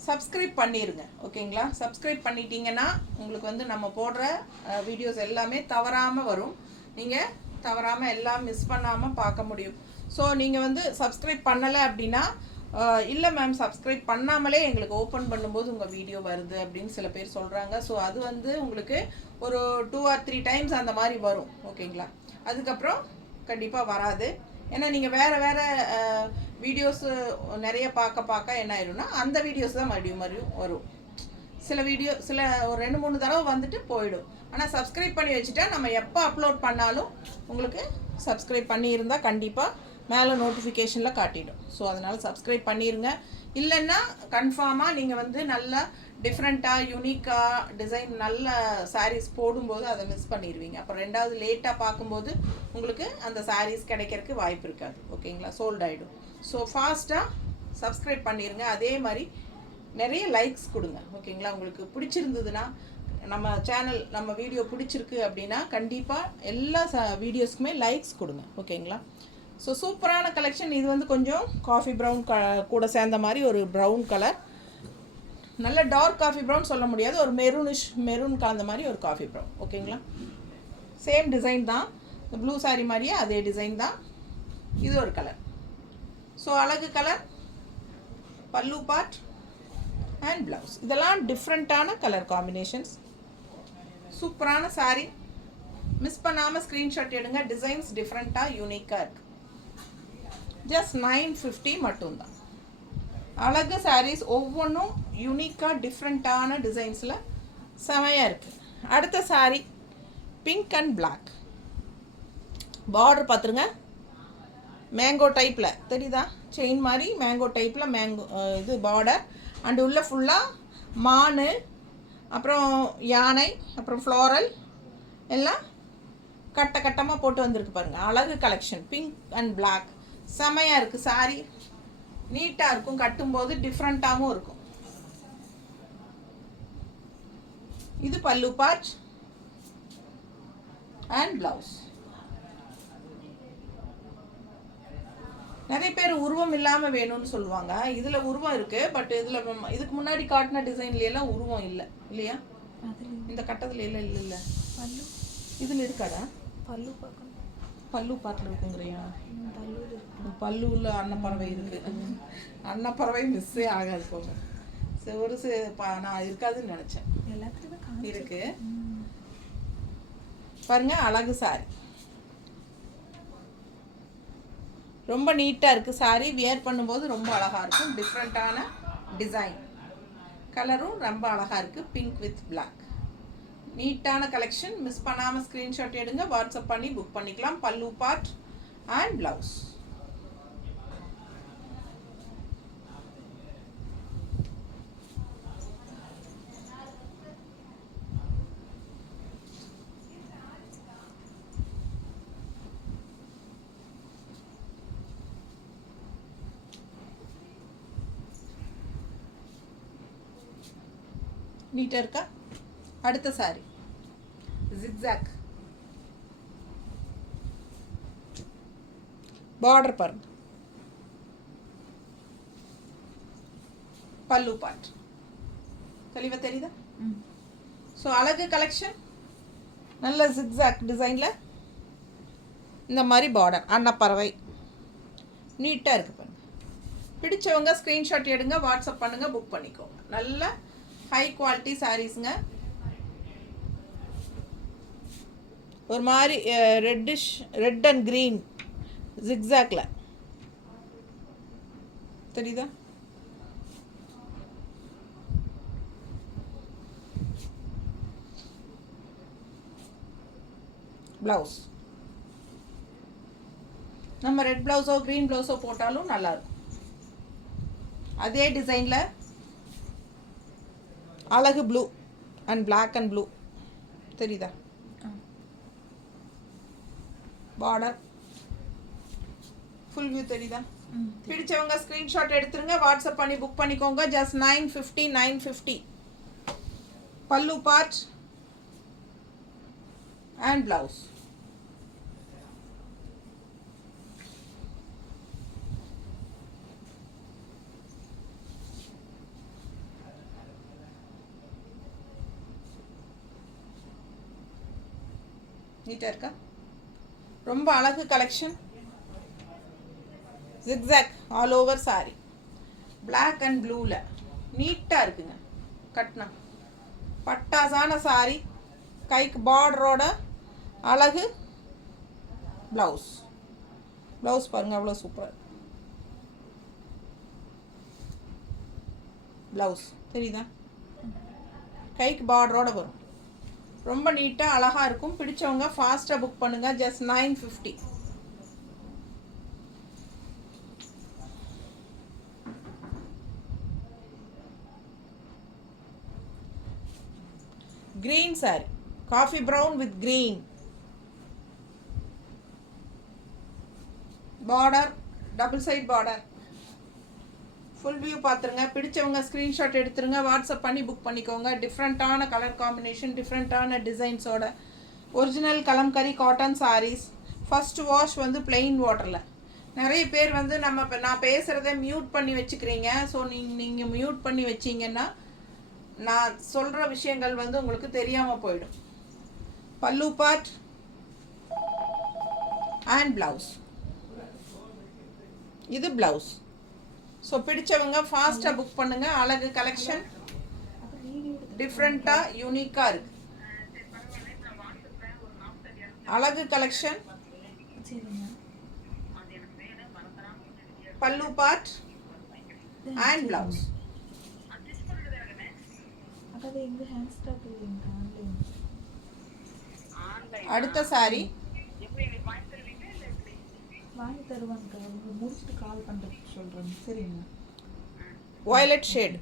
சப்ஸ்கிரைப் பண்ணிடுங்க. ஓகேங்களா. சப்ஸ்கிரைப் பண்ணிட்டீங்கன்னா உங்களுக்கு வந்து நம்ம போடுற வீடியோஸ் எல்லாமே தவறாமல் வரும். நீங்கள் தவறாமல் எல்லாம் மிஸ் பண்ணாமல் பார்க்க முடியும். ஸோ நீங்கள் வந்து சப்ஸ்கிரைப் பண்ணலை அப்படின்னா, இல்லை மேம் சப்ஸ்கிரைப் பண்ணாமலே எங்களுக்கு ஓப்பன் பண்ணும்போது உங்கள் வீடியோ வருது அப்படின்னு சில பேர் சொல்கிறாங்க. ஸோ அது வந்து உங்களுக்கு ஒரு 2 or 3 டைம்ஸ் அந்த மாதிரி வரும். ஓகேங்களா. அதுக்கப்புறம் கண்டிப்பாக வராது. ஏன்னா நீங்கள் வேறு வீடியோஸு நிறைய பார்க்க என்ன ஆயிடும்னா அந்த வீடியோஸ் தான் மறுபடியும் வரும். சில ஒரு 2-3 தடவை வந்துட்டு போயிடும். ஆனால் சப்ஸ்கிரைப் பண்ணி வச்சுட்டா நம்ம எப்போ அப்லோட் பண்ணாலும் உங்களுக்கு சப்ஸ்கிரைப் பண்ணியிருந்தால் கண்டிப்பாக மேலே நோட்டிஃபிகேஷனில் காட்டிடும். ஸோ அதனால் சப்ஸ்கிரைப் பண்ணிடுங்க. இல்லைன்னா கன்ஃபார்மாக நீங்கள் வந்து நல்லா டிஃப்ரெண்ட்டாக யூனிக்காக டிசைன் நல்ல சாரீஸ் போடும்போது அதை மிஸ் பண்ணிடுவீங்க. அப்புறம் ரெண்டாவது லேட்டாக பார்க்கும்போது உங்களுக்கு அந்த சாரீஸ் கிடைக்கிறதுக்கு வாய்ப்பு இருக்காது. ஓகேங்களா. சோல்ட் ஆகிடும். ஸோ ஃபாஸ்ட்டாக சப்ஸ்கிரைப் பண்ணிடுங்க. அதே மாதிரி நிறைய லைக்ஸ் கொடுங்க. ஓகேங்களா. உங்களுக்கு பிடிச்சிருந்ததுன்னா, நம்ம சேனல் நம்ம வீடியோ பிடிச்சிருக்கு அப்படின்னா கண்டிப்பாக எல்லா வீடியோஸ்க்குமே லைக்ஸ் கொடுங்க. ஓகேங்களா. ஸோ சூப்பரான கலெக்ஷன். இது வந்து கொஞ்சம் காஃபி ப்ரௌன் கூட சேர்ந்த மாதிரி ஒரு ப்ரௌன் கலர். நல்ல டார்க் காஃபி ப்ரௌன் சொல்ல முடியாது, ஒரு மெரூன் கலந்த மாதிரி ஒரு காஃபி ப்ரௌன். ஓகேங்களா. சேம் டிசைன் தான், ப்ளூ சாரி மாதிரியே அதே டிசைன் தான். இது ஒரு கலர். ஸோ அழகு colour, pallu part and blouse. இதெல்லாம் டிஃப்ரெண்ட்டான கலர் காம்பினேஷன்ஸ். சூப்பரான சாரீ. மிஸ் பண்ணாமல் ஸ்க்ரீன்ஷாட் எடுங்க. டிசைன்ஸ் டிஃப்ரெண்ட்டாக யூனிக்காக இருக்குது. ஜஸ்ட் 950 மட்டும்தான். அழகு சாரீஸ் ஒவ்வொன்றும் யூனிக்காக டிஃப்ரெண்ட்டான டிசைன்ஸில் செமையாக இருக்குது. அடுத்த sari pink and black. Border பார்த்துருங்க, மேங்கோ டைப்பில் தெரியுதா? செயின் மாதிரி மேங்கோ டைப்பில் இது பார்டர். அண்டு உள்ள ஃபுல்லாக மான், அப்புறம் யானை, அப்புறம் ஃப்ளோரல் எல்லாம் கட்டமாக போட்டு வந்திருக்கு பாருங்கள். அழகு கலெக்ஷன். பிங்க் அண்ட் பிளாக் செமையாக இருக்குது. சாரீ நீட்டாக இருக்கும், கட்டும்போது டிஃப்ரெண்ட்டாகவும் இருக்கும். இது பல்லு பார்ட் அண்ட் ப்ளவுஸ். நிறைய பேர் உருவம் இல்லாமல் வேணும்னு சொல்லுவாங்க. இதில் உருவம் இருக்குது, பட் இதில் இதுக்கு முன்னாடி காட்டின டிசைன்லாம் உருவம் இல்லை இல்லையா? இந்த கட்டத்தில் எல்லாம் இல்லை. பல்லு இதில் இருக்காடா? பல்லு பார்க்கணும். பல்லு பாட்டில் இருக்குங்கிறியா? பல்லுவில் அன்னப்பறவை இருக்குது. அன்னப்பறவை மிஸ்ஸே ஆகாது போங்க. சரி, நான் இருக்காதுன்னு நினச்சேன். எல்லாத்துக்கும் இருக்கு பாருங்க. அழகு சாரி, ரொம்ப நீட்டாக இருக்குது. சாரீ வியர் பண்ணும்போது ரொம்ப அழகாக இருக்கும். டிஃப்ரெண்ட்டான டிசைன், கலரும் ரொம்ப அழகாக இருக்குது. Pink with black. நீட்டான கலெக்ஷன். மிஸ் பண்ணாமல் ஸ்க்ரீன்ஷாட் எடுங்க, வாட்ஸ்அப் பண்ணி புக் பண்ணிக்கலாம். Pallu part and blouse. நீட்டாக இருக்கா? அடுத்த சாரி ஜிக்ஸாக். பார்டர் பாருங்க. பல்லு பார்ட் தெளிவா தெரியுதா? ஸோ அழகு கலெக்ஷன். நல்ல ஜிக்ஸாக் டிசைனில் இந்த மாதிரி பார்டர் அன்னப்பறவை நீட்டாக இருக்குது பாருங்க. பிடிச்சவங்க ஸ்க்ரீன்ஷாட் எடுங்க, வாட்ஸ்அப் பண்ணுங்கள், புக் பண்ணிக்கோங்க. நல்ல ஹை குவாலிட்டி சாரீஸுங்க. ஒரு மாதிரி ரெட் அண்ட் க்ரீன் ஜிக்ஸாக்ல தெரியுதா? ப்ளவுஸ் நம்ம ரெட் ப்ளவுஸோ க்ரீன் ப்ளவுஸோ போட்டாலும் நல்லாயிருக்கும். அதே டிசைனில் அழகு blue and black and blue தெரியுதா? பார்டர் ஃபுல் வியூ தெரியுதா? பிடிச்சவங்க ஸ்க்ரீன்ஷாட் எடுத்துருங்க, வாட்ஸ்அப் பண்ணி புக் பண்ணிக்கோங்க. ஜஸ்ட் 950. பல்லு பார்ட் அண்ட் ப்ளவுஸ். நீட்டாக இருக்கா? ரொம்ப அழகு collection. Zigzag all over sari, black and ப்ளூவில் நீட்டாக இருக்குங்க. கட்னா பட்டாசான சாரி, கைக்கு பார்டரோட அழகு ப்ளவுஸ். ப்ளவுஸ் பாருங்கள் அவ்வளோ சூப்பராக ப்ளவுஸ் தெரியுதா? கைக்கு பார்டரோட வரும். ரொம்ப நீட்டாக அழகாக இருக்கும். பிடிச்சவங்க ஃபாஸ்ட்டாக புக் பண்ணுங்கள். Just 950. green saree, coffee brown with green, border, double side border. Full view பார்த்துருங்க. பிடிச்சவங்க ஸ்க்ரீன்ஷாட் எடுத்துருங்க, வாட்ஸ்அப் பண்ணி புக் பண்ணிக்கோங்க. டிஃப்ரெண்ட்டான கலர் காம்பினேஷன், டிஃப்ரெண்ட்டான டிசைன்ஸோட original Kalamkari cotton saris. First wash வந்து பிளெயின் வாட்டரில். நிறைய பேர் வந்து நான் பேசுகிறத மியூட் பண்ணி வச்சுக்கிறீங்க. ஸோ நீங்கள் மியூட் பண்ணி வச்சிங்கன்னா நான் சொல்கிற விஷயங்கள் வந்து உங்களுக்கு தெரியாமல் போயிடும். பல்லு பார்ட் அண்ட் ப்ளவுஸ். இது ப்ளவுஸ். ஸோ பிடிச்சவங்க ஃபாஸ்ட்டாக புக் பண்ணுங்கள். அழகு கலெக்ஷன் டிஃப்ரெண்ட்டாக யூனிக்காக இருக்குது. அழகு collection. Pallu part and blouse. அடுத்த சாரி வாங்கி தருவாங்க. முடிச்சுட்டு கால் பண்ணுறதுக்கு சொல்கிறேன். சரிங்க. Violet shade,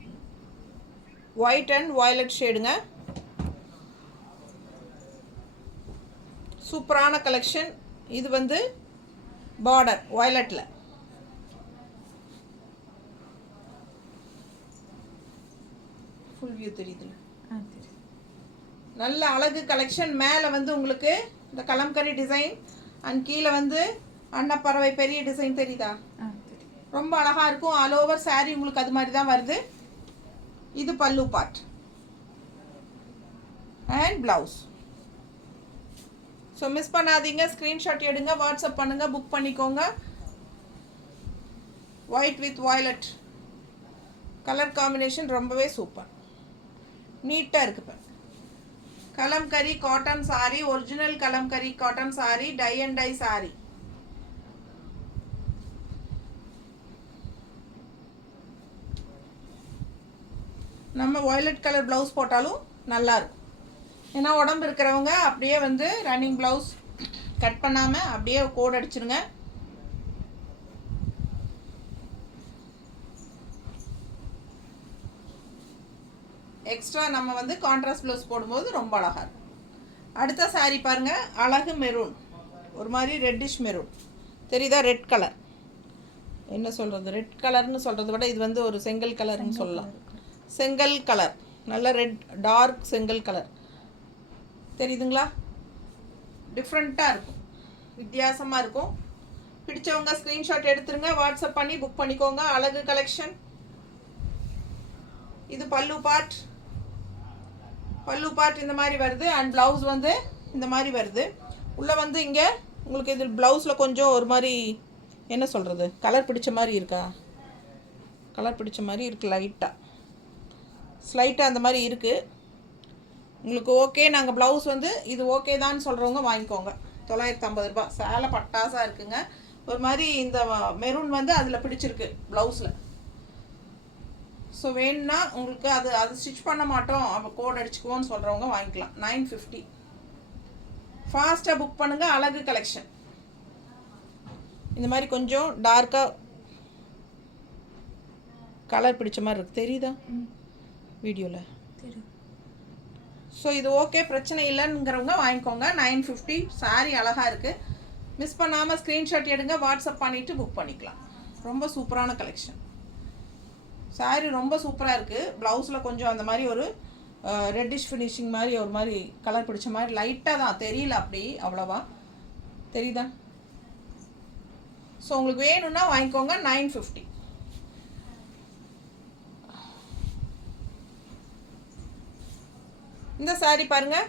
white and violet ஷேடுங்க. சூப்பரான கலெக்ஷன். இது வந்து பார்டர் வயலட்டில். ஃபுல் வியூ தெரியுதுல்ல? நல்ல அழகு கலெக்ஷன். மேலே வந்து உங்களுக்கு இந்த கலம்கரி டிசைன் அண்ட் கீழே வந்து அன்னப்பறவை பெரிய டிசைன் தெரியுதா? ரொம்ப அழகாக இருக்கும். ஆல் ஓவர் சாரீ உங்களுக்கு அது மாதிரி தான் வருது. இது pallu part and blouse. So miss பண்ணாதீங்க. ஸ்க்ரீன்ஷாட் எடுங்க, வாட்ஸ்அப் பண்ணுங்கள், புக் பண்ணிக்கோங்க. White with violet colour combination ரொம்பவே சூப்பர். நீட்டாக இருக்குது. இப்போ Kalamkari cotton sari, original Kalamkari cotton sari, tie and dye sari. நம்ம வயலட் கலர் ப்ளவுஸ் போட்டாலும் நல்லாயிருக்கும். ஏன்னா உடம்பு இருக்கிறவங்க அப்படியே வந்து ரன்னிங் ப்ளவுஸ் கட் பண்ணாமல் அப்படியே கோட் அடிச்சிருங்க. எக்ஸ்ட்ரா நம்ம வந்து கான்ட்ராஸ்ட் ப்ளவுஸ் போடும்போது ரொம்ப அழகாக இருக்கும். அடுத்த saree பாருங்கள், அழகு மெரூன், ஒரு மாதிரி ரெட்டிஷ் மெரூன் தெரியுதா? ரெட் கலர், என்ன சொல்கிறது, ரெட் கலர்னு சொல்கிறத விட இது வந்து ஒரு செங்கல் கலர்னு சொல்லலாம். செங்கல் கலர், நல்ல ரெட் டார்க் செங்கல் கலர் தெரியுதுங்களா? டிஃப்ரெண்ட்டாக இருக்கும், வித்தியாசமாக இருக்கும். பிடிச்சவங்க ஸ்க்ரீன்ஷாட் எடுத்துருங்க, வாட்ஸ்அப் பண்ணி புக் பண்ணிக்கோங்க. அழகு கலெக்ஷன். இது பல்லு பார்ட், பல்லு பார்ட் இந்த மாதிரி வருது. அண்ட் ப்ளவுஸ் வந்து இந்த மாதிரி வருது. உள்ளே வந்து இங்கே உங்களுக்கு இது ப்ளவுஸில் கொஞ்சம் ஒரு மாதிரி என்ன சொல்கிறது, கலர் பிடிச்ச மாதிரி இருக்கா? கலர் பிடிச்ச மாதிரி இருக்குது, லைட்டாக ஸ்லைட்டாக அந்த மாதிரி இருக்குது. உங்களுக்கு ஓகே, நாங்கள் ப்ளவுஸ் வந்து இது ஓகே தான் சொல்கிறவங்க வாங்கிக்கோங்க. 950 ரூபா. சேலை பட்டாசாக இருக்குங்க. ஒரு மாதிரி இந்த மெரூன் வந்து அதில் பிடிச்சிருக்கு ப்ளவுஸில். ஸோ வேணும்னா உங்களுக்கு அது ஸ்டிச் பண்ண மாட்டோம், அப்போ கோட் அடிச்சுக்குவோன்னு சொல்கிறவங்க வாங்கிக்கலாம். 950. ஃபாஸ்ட்டாக புக் பண்ணுங்கள். அழகு கலெக்ஷன். இந்த மாதிரி கொஞ்சம் டார்க்காக கலர் பிடிச்ச மாதிரி இருக்குது, தெரியுதா வீடியோவில்? ஸோ இது ஓகே, பிரச்சனை இல்லைங்கிறவங்க வாங்கிக்கோங்க. 950. சாரீ அழகாக இருக்குது. மிஸ் பண்ணாமல் ஸ்க்ரீன்ஷாட் எடுங்க, வாட்ஸ்அப் பண்ணிவிட்டு புக் பண்ணிக்கலாம். ரொம்ப சூப்பரான கலெக்ஷன். சாரீ ரொம்ப சூப்பராக இருக்குது. ப்ளவுஸில் கொஞ்சம் அந்த மாதிரி ஒரு ரெட்டிஷ் ஃபினிஷிங் மாதிரி ஒரு மாதிரி கலர் பிடிச்ச மாதிரி லைட்டாக தான் தெரியல, அப்படி அவ்வளோவா தெரியுதா? ஸோ உங்களுக்கு வேணும்னா வாங்கிக்கோங்க. 950. இந்த சாரீ பாருங்கள்,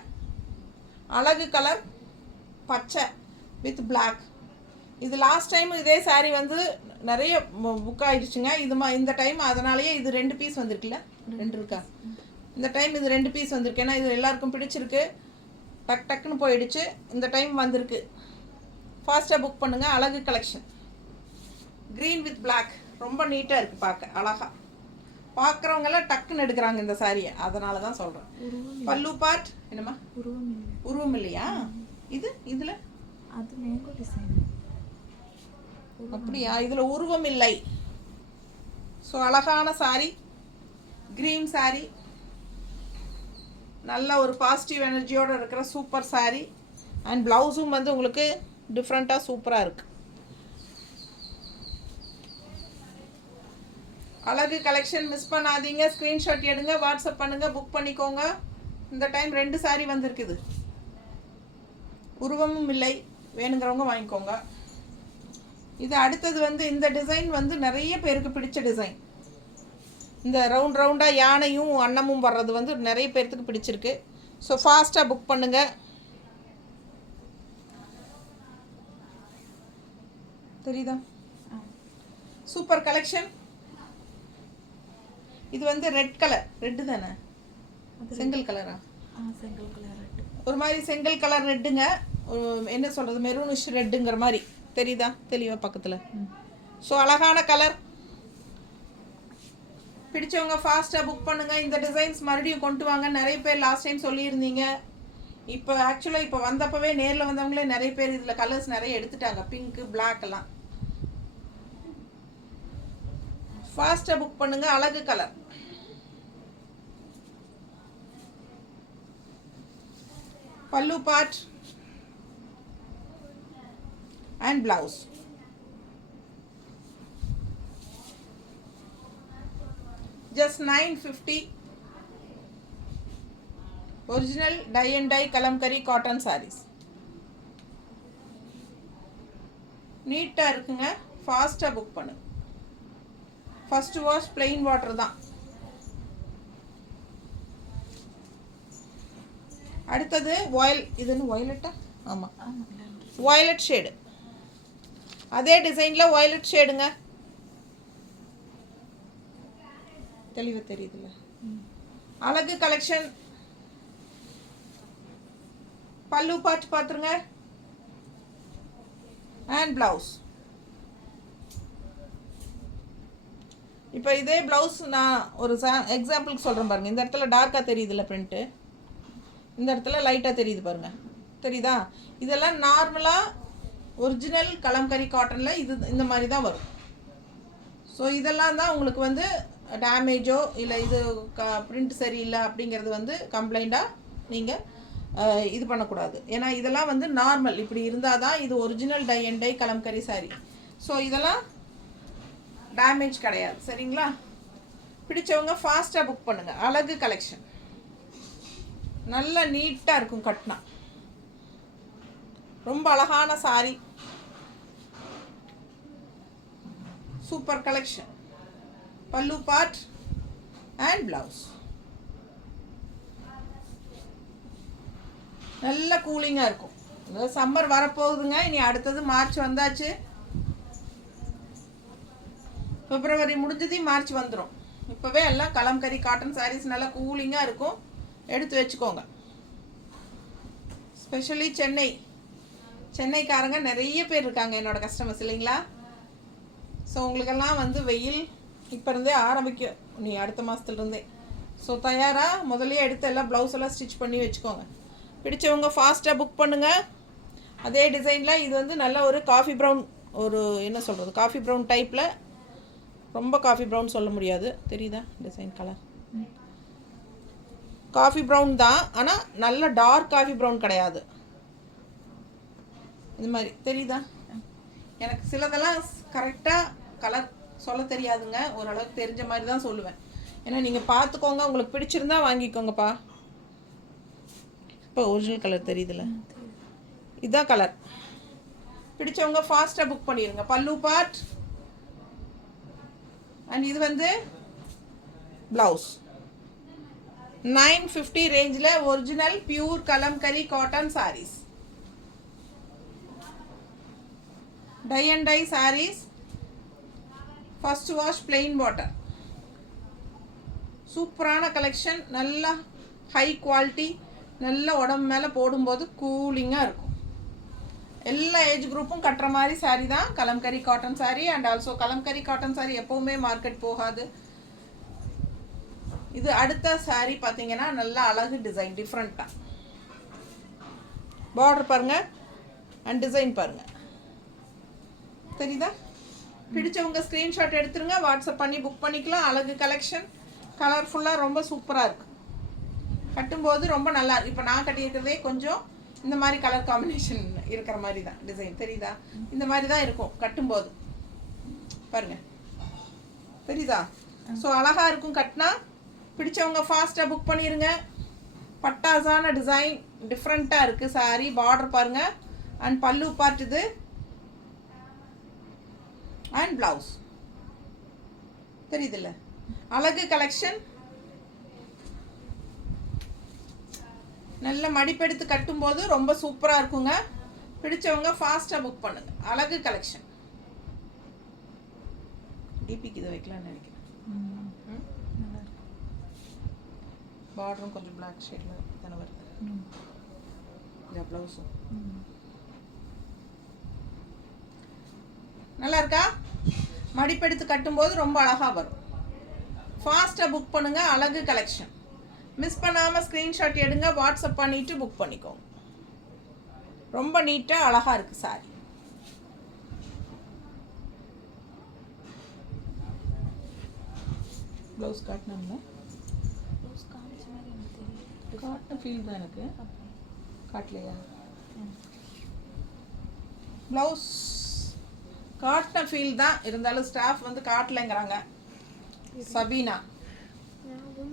அழகு கலர் பச்சை வித் பிளாக். இது லாஸ்ட் டைம் இதே சாரீ வந்து நிறைய புக் ஆகிடுச்சுங்க. இந்த டைம் அதனாலேயே இது 2 பீஸ் வந்திருக்குல்ல, 2 இருக்கா? இந்த டைம் இது 2 பீஸ் வந்திருக்கு. ஏன்னா இது எல்லாருக்கும் பிடிச்சிருக்கு, டக் டக்குன்னு போயிடுச்சு. இந்த டைம் வந்திருக்கு. ஃபாஸ்ட்டாக புக் பண்ணுங்கள். அழகு கலெக்ஷன். க்ரீன் வித் பிளாக், ரொம்ப நீட்டாக இருக்குது பார்க்க, அழகாக. பார்க்குறவங்கெல்லாம் டக்குன்னு எடுக்கிறாங்க இந்த சாரியை, அதனால தான் சொல்கிறேன். பல்லு பார்ட் என்னம்மா? உருவம் இல்லையா? இதில் அது மேங்கோ டிசைன். அப்படியா? இதில் உருவம் இல்லை. ஸோ அழகான சாரி, க்ரீன் சாரி, நல்ல ஒரு பாசிட்டிவ் எனர்ஜியோடு இருக்கிற சூப்பர் சாரி. அண்ட் ப்ளவுஸும் வந்து உங்களுக்கு டிஃப்ரெண்ட்டாக சூப்பராக இருக்குது. அழகு கலெக்ஷன் மிஸ் பண்ணாதீங்க. ஸ்க்ரீன்ஷாட் எடுங்க, வாட்ஸ்அப் பண்ணுங்கள், புக் பண்ணிக்கோங்க. இந்த டைம் 2 சாரி வந்திருக்குது. உருவமும் இல்லை, வேணுங்கிறவங்க வாங்கிக்கோங்க. இது அடுத்தது வந்து இந்த டிசைன் வந்து நிறைய பேருக்கு பிடிச்ச டிசைன். இந்த ரவுண்டாக யானையும் அன்னமும் வர்றது வந்து நிறைய பேர்த்துக்கு பிடிச்சிருக்கு. ஸோ ஃபாஸ்ட்டாக புக் பண்ணுங்கள். தெரியுதா? Super collection. இது வந்து ரெட் கலர், ரெட்டு தானே? செங்கல் கலரா? செங்கல் கலர் ரெட், ஒரு மாதிரி செங்கல் கலர் ரெட்டுங்க. என்ன சொல்கிறது, மெரூனிஷ் ரெட்டுங்கிற மாதிரி தெரியுதா தெளிவாக பக்கத்தில்? ஸோ அழகான கலர். பிடிச்சவங்க ஃபாஸ்ட்டாக புக் பண்ணுங்கள். இந்த டிசைன்ஸ் மறுபடியும் கொண்டு வாங்க. நிறைய பேர் லாஸ்ட் டைம் சொல்லியிருந்தீங்க. இப்போ ஆக்சுவலாக இப்போ வந்தப்பவே நேரில் வந்தவங்களே நிறைய பேர் இதில் கலர்ஸ் நிறைய எடுத்துட்டாங்க, பிங்க்கு பிளாக் எல்லாம். ஃபாஸ்ட்டாக புக் பண்ணுங்கள். அழகு colour. Pallu part and blouse. Just 950. Original tie and dye Kalamkari cotton saris. நீட்டாக இருக்குங்க. ஃபாஸ்ட்டாக புக் பண்ணுங்க. ஃபர்ஸ்ட் வாஷ் பிளெயின் வாட்டர் தான். அடுத்தது இதுன்னு வயலட்டா? ஆமாம், வயலட் ஷேடு. அதே டிசைனில் வயலட் ஷேடுங்க. தெளிவாக தெரியுதுல்ல? அழகு கலெக்ஷன். பல்லு பார்த்துருங்க. And blouse. இப்போ இதே ப்ளவுஸ் நான் ஒரு எக்ஸாம்பிளுக்கு சொல்கிறேன் பாருங்கள். இந்த இடத்துல டார்க்காக தெரியுதுல்ல பிரிண்ட்டு? இந்த இடத்துல லைட்டாக தெரியுது பாருங்கள், தெரியுதா? இதெல்லாம் நார்மலாக ஒரிஜினல் கலம்கரி காட்டனில் இது இந்த மாதிரி தான் வரும். ஸோ இதெல்லாம் தான் உங்களுக்கு வந்து டேமேஜோ இல்லை இது பிரிண்ட் சரியில்லை அப்படிங்கிறது வந்து கம்ப்ளைண்ட்டாக நீங்கள் இது பண்ணக்கூடாது. ஏன்னா இதெல்லாம் வந்து நார்மல், இப்படி இருந்தால் தான் இது original tie and dye Kalamkari sari. So இதெல்லாம் டேமேஜ் கிடையாது. சரிங்களா? பிடிச்சவங்க ஃபாஸ்ட்டாக புக் பண்ணுங்கள். அழகு கலெக்ஷன் நல்லா நீட்டாக இருக்கும், கட்டினா ரொம்ப அழகான sorry, super collection. Pallu part and blouse நல்ல கூலிங்காக இருக்கும். சம்மர் வரப்போகுதுங்க, இனி அடுத்தது மார்ச் வந்தாச்சு. பிப்ரவரி முடிஞ்சது, மார்ச் வந்துடும். இப்போவே எல்லாம் கலம்கரி காட்டன் சாரீஸ் நல்லா கூலிங்காக இருக்கும், எடுத்து வச்சுக்கோங்க. ஸ்பெஷலி சென்னைக்காரங்க நிறைய பேர் இருக்காங்க என்னோடய கஸ்டமர்ஸ், இல்லைங்களா? ஸோ உங்களுக்கெல்லாம் வந்து வெயில் இப்போ இருந்தே ஆரம்பிக்கும், நீ அடுத்த மாதத்துலேருந்தே. ஸோ தயாராக முதலே எடுத்து எல்லாம் ப்ளவுஸ் எல்லாம் ஸ்டிச் பண்ணி வச்சுக்கோங்க. பிடிச்சவங்க ஃபாஸ்ட்டாக புக் பண்ணுங்கள். அதே டிசைனில் இது வந்து நல்ல ஒரு காஃபி ப்ரௌன், ஒரு என்ன சொல்கிறது, காஃபி ப்ரௌன் டைப்பில், ரொம்ப காஃபி ப்ரௌன் சொல்ல முடியாது, தெரியுதா டிசைன் கலர்? காஃபி ப்ரௌன் தான், ஆனால் நல்ல டார்க் காஃபி ப்ரௌன் கிடையாது. இந்த மாதிரி தெரியுதா? எனக்கு சிலதெல்லாம் கரெக்டாக கலர் சொல்ல தெரியாதுங்க, ஓரளவுக்கு தெரிஞ்ச மாதிரி தான் சொல்லுவேன். ஏன்னா நீங்கள் பார்த்துக்கோங்க, உங்களுக்கு பிடிச்சிருந்தா வாங்கிக்கோங்கப்பா. இப்போ ஒரிஜினல் கலர் தெரியுதுல்ல, இதுதான் கலர். பிடிச்சவங்க ஃபாஸ்ட்டாக புக் பண்ணிடுங்க. பல்லு பார்ட் அண்ட் இது வந்து ப்ளவுஸ். 950 ரேஞ்சில் original pure Kalamkari cotton saris, tie and dye saris, first wash plain water. சூப்பரான கலெக்ஷன், நல்லா ஹை குவாலிட்டி, நல்ல உடம்பு மேலே போடும்போது கூலிங்காக இருக்கும். எல்லா ஏஜ் குரூப்பும் கட்டுற மாதிரி சாரீ தான் kalamkari cotton sari. And also kalamkari cotton sari எப்போவுமே மார்க்கெட் போகாது. இது அடுத்த சாரீ பார்த்தீங்கன்னா நல்லா அழகு டிசைன், டிஃப்ரெண்ட்டாக பார்டர் பாருங்கள் அண்ட் டிசைன் பாருங்கள், தெரியுதா? பிடிச்சவங்க ஸ்க்ரீன்ஷாட் எடுத்துருங்க, வாட்ஸ்அப் பண்ணி புக் பண்ணிக்கலாம். அழகு கலெக்ஷன், கலர்ஃபுல்லாக ரொம்ப சூப்பராக இருக்குது. கட்டும்போது ரொம்ப நல்லா. இப்போ நான் கட்டியிருக்கிறதே கொஞ்சம் இந்த மாதிரி கலர் காம்பினேஷன் இருக்கிற மாதிரி தான் டிசைன், தெரியுதா? இந்த மாதிரி தான் இருக்கும் கட்டும்போது, பாருங்கள், தெரியுதா? ஸோ அழகாக இருக்கும் கட்டினா. பிடிச்சவங்க ஃபாஸ்ட்டாக புக் பண்ணிடுங்க. பட்டாசான டிசைன், டிஃப்ரெண்ட்டாக இருக்குது சாரி. பார்டர் பாருங்கள் அண்ட் பல்லு பார்ட் இது அண்ட் ப்ளவுஸ், தெரியுதுல்ல? அழகு கலெக்ஷன். நல்ல மடிப்பெடுத்து கட்டும்போது ரொம்ப சூப்பராக இருக்குங்க. பிடிச்சவங்க ஃபாஸ்ட்டாக புக் பண்ணுங்க. அழகு கலெக்ஷன். டிபிக்கு இதை வைக்கலாம்னு நினைக்கிறேன். பார்டரும் கொஞ்சம் பிளாக் ஷேடில் தானே வருது. இந்த ப்ளவுஸும் நல்லா இருக்கா? மடிப்பெடுத்து கட்டும்போது ரொம்ப அழகாக வரும். ஃபாஸ்ட்டாக புக் பண்ணுங்கள். அழகு கலெக்ஷன். மிஸ் பண்ணாமல் ஸ்க்ரீன்ஷாட் எடுங்க, வாட்ஸ்அப் பண்ணிவிட்டு புக் பண்ணிக்கோங்க. ரொம்ப நீட்டாக அழகாக இருக்குது சாரி. ப்ளவுஸ் காட்டினாங்க, காட்டின ஃபீல் தான் எனக்கு. காட்டலையா? ப்ளவுஸ் காட்டின ஃபீல் தான், இருந்தாலும் ஸ்டாஃப் வந்து காட்டலைங்கிறாங்க. சபீனா,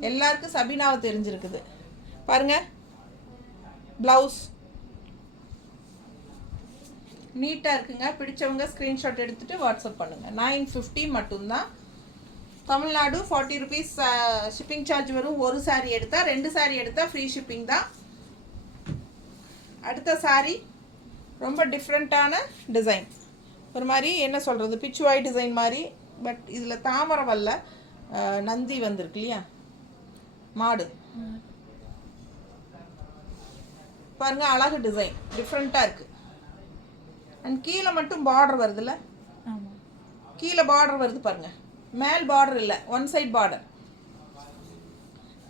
எல்லாருக்கும் சபீனாவை தெரிஞ்சிருக்குது பாருங்க. ப்ளவுஸ் நீட்டாக இருக்குங்க. பிடிச்சவங்க ஸ்க்ரீன்ஷாட் எடுத்துகிட்டு வாட்ஸ்அப் பண்ணுங்கள். 950 மட்டும்தான். தமிழ்நாடு 40 rupees ஷிப்பிங் சார்ஜ் வரும். ஒரு சாரீ எடுத்தால், 2 சாரீ எடுத்தால் ஃப்ரீ ஷிப்பிங் தான். அடுத்த சாரீ ரொம்ப டிஃப்ரெண்ட்டான டிசைன், ஒரு மாதிரி என்ன சொல்கிறது, பிச்சுவாய் டிசைன் மாதிரி. பட் இதில் தாமரை வரல, நந்தி வந்திருக்கு இல்லையா, மாடு பாருங்க. அழகு டிசைன், டிஃப்ரெண்ட்டாக இருக்குது. அண்ட் கீழே மட்டும் பார்டர் வருதுல்ல, கீழே பார்டர் வருது பாருங்க. மேல் பார்டர் இல்லை, ஒன் சைட் பார்டர்.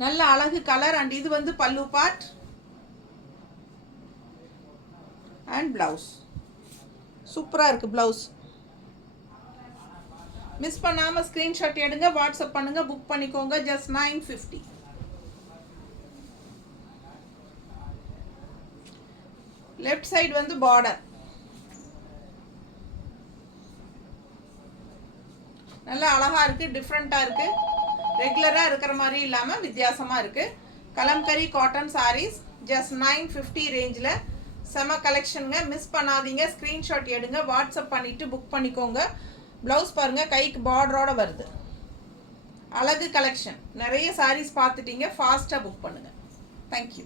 நல்ல அழகு கலர். அண்ட் இது வந்து பல்லு பார்ட் அண்ட் ப்ளவுஸ். சூப்பராக இருக்குது ப்ளவுஸ். மிஸ் பண்ணாமல் ஸ்க்ரீன்ஷாட் எடுங்க, வாட்ஸ்அப் பண்ணுங்கள், புக் பண்ணிக்கோங்க. ஜஸ்ட் 950. லெஃப்ட் சைடு வந்து பார்டர் நல்லா அழகாக இருக்குது, டிஃப்ரெண்ட்டாக இருக்குது. ரெகுலராக இருக்கிற மாதிரி இல்லாமல் வித்தியாசமாக இருக்குது. கலம்கரி காட்டன் சாரீஸ் ஜஸ்ட் 950 ரேஞ்சில் செம கலெக்ஷனுங்க. மிஸ் பண்ணாதீங்க, ஸ்க்ரீன்ஷாட் எடுங்க, வாட்ஸ்அப் பண்ணிவிட்டு புக் பண்ணிக்கோங்க. ப்ளவுஸ் பாருங்கள், கைக்கு பார்டரோடு வருது. அழகு கலெக்ஷன். நிறைய சாரீஸ் பார்த்துட்டீங்க, ஃபாஸ்ட்டாக புக் பண்ணுங்கள். தேங்க்யூ.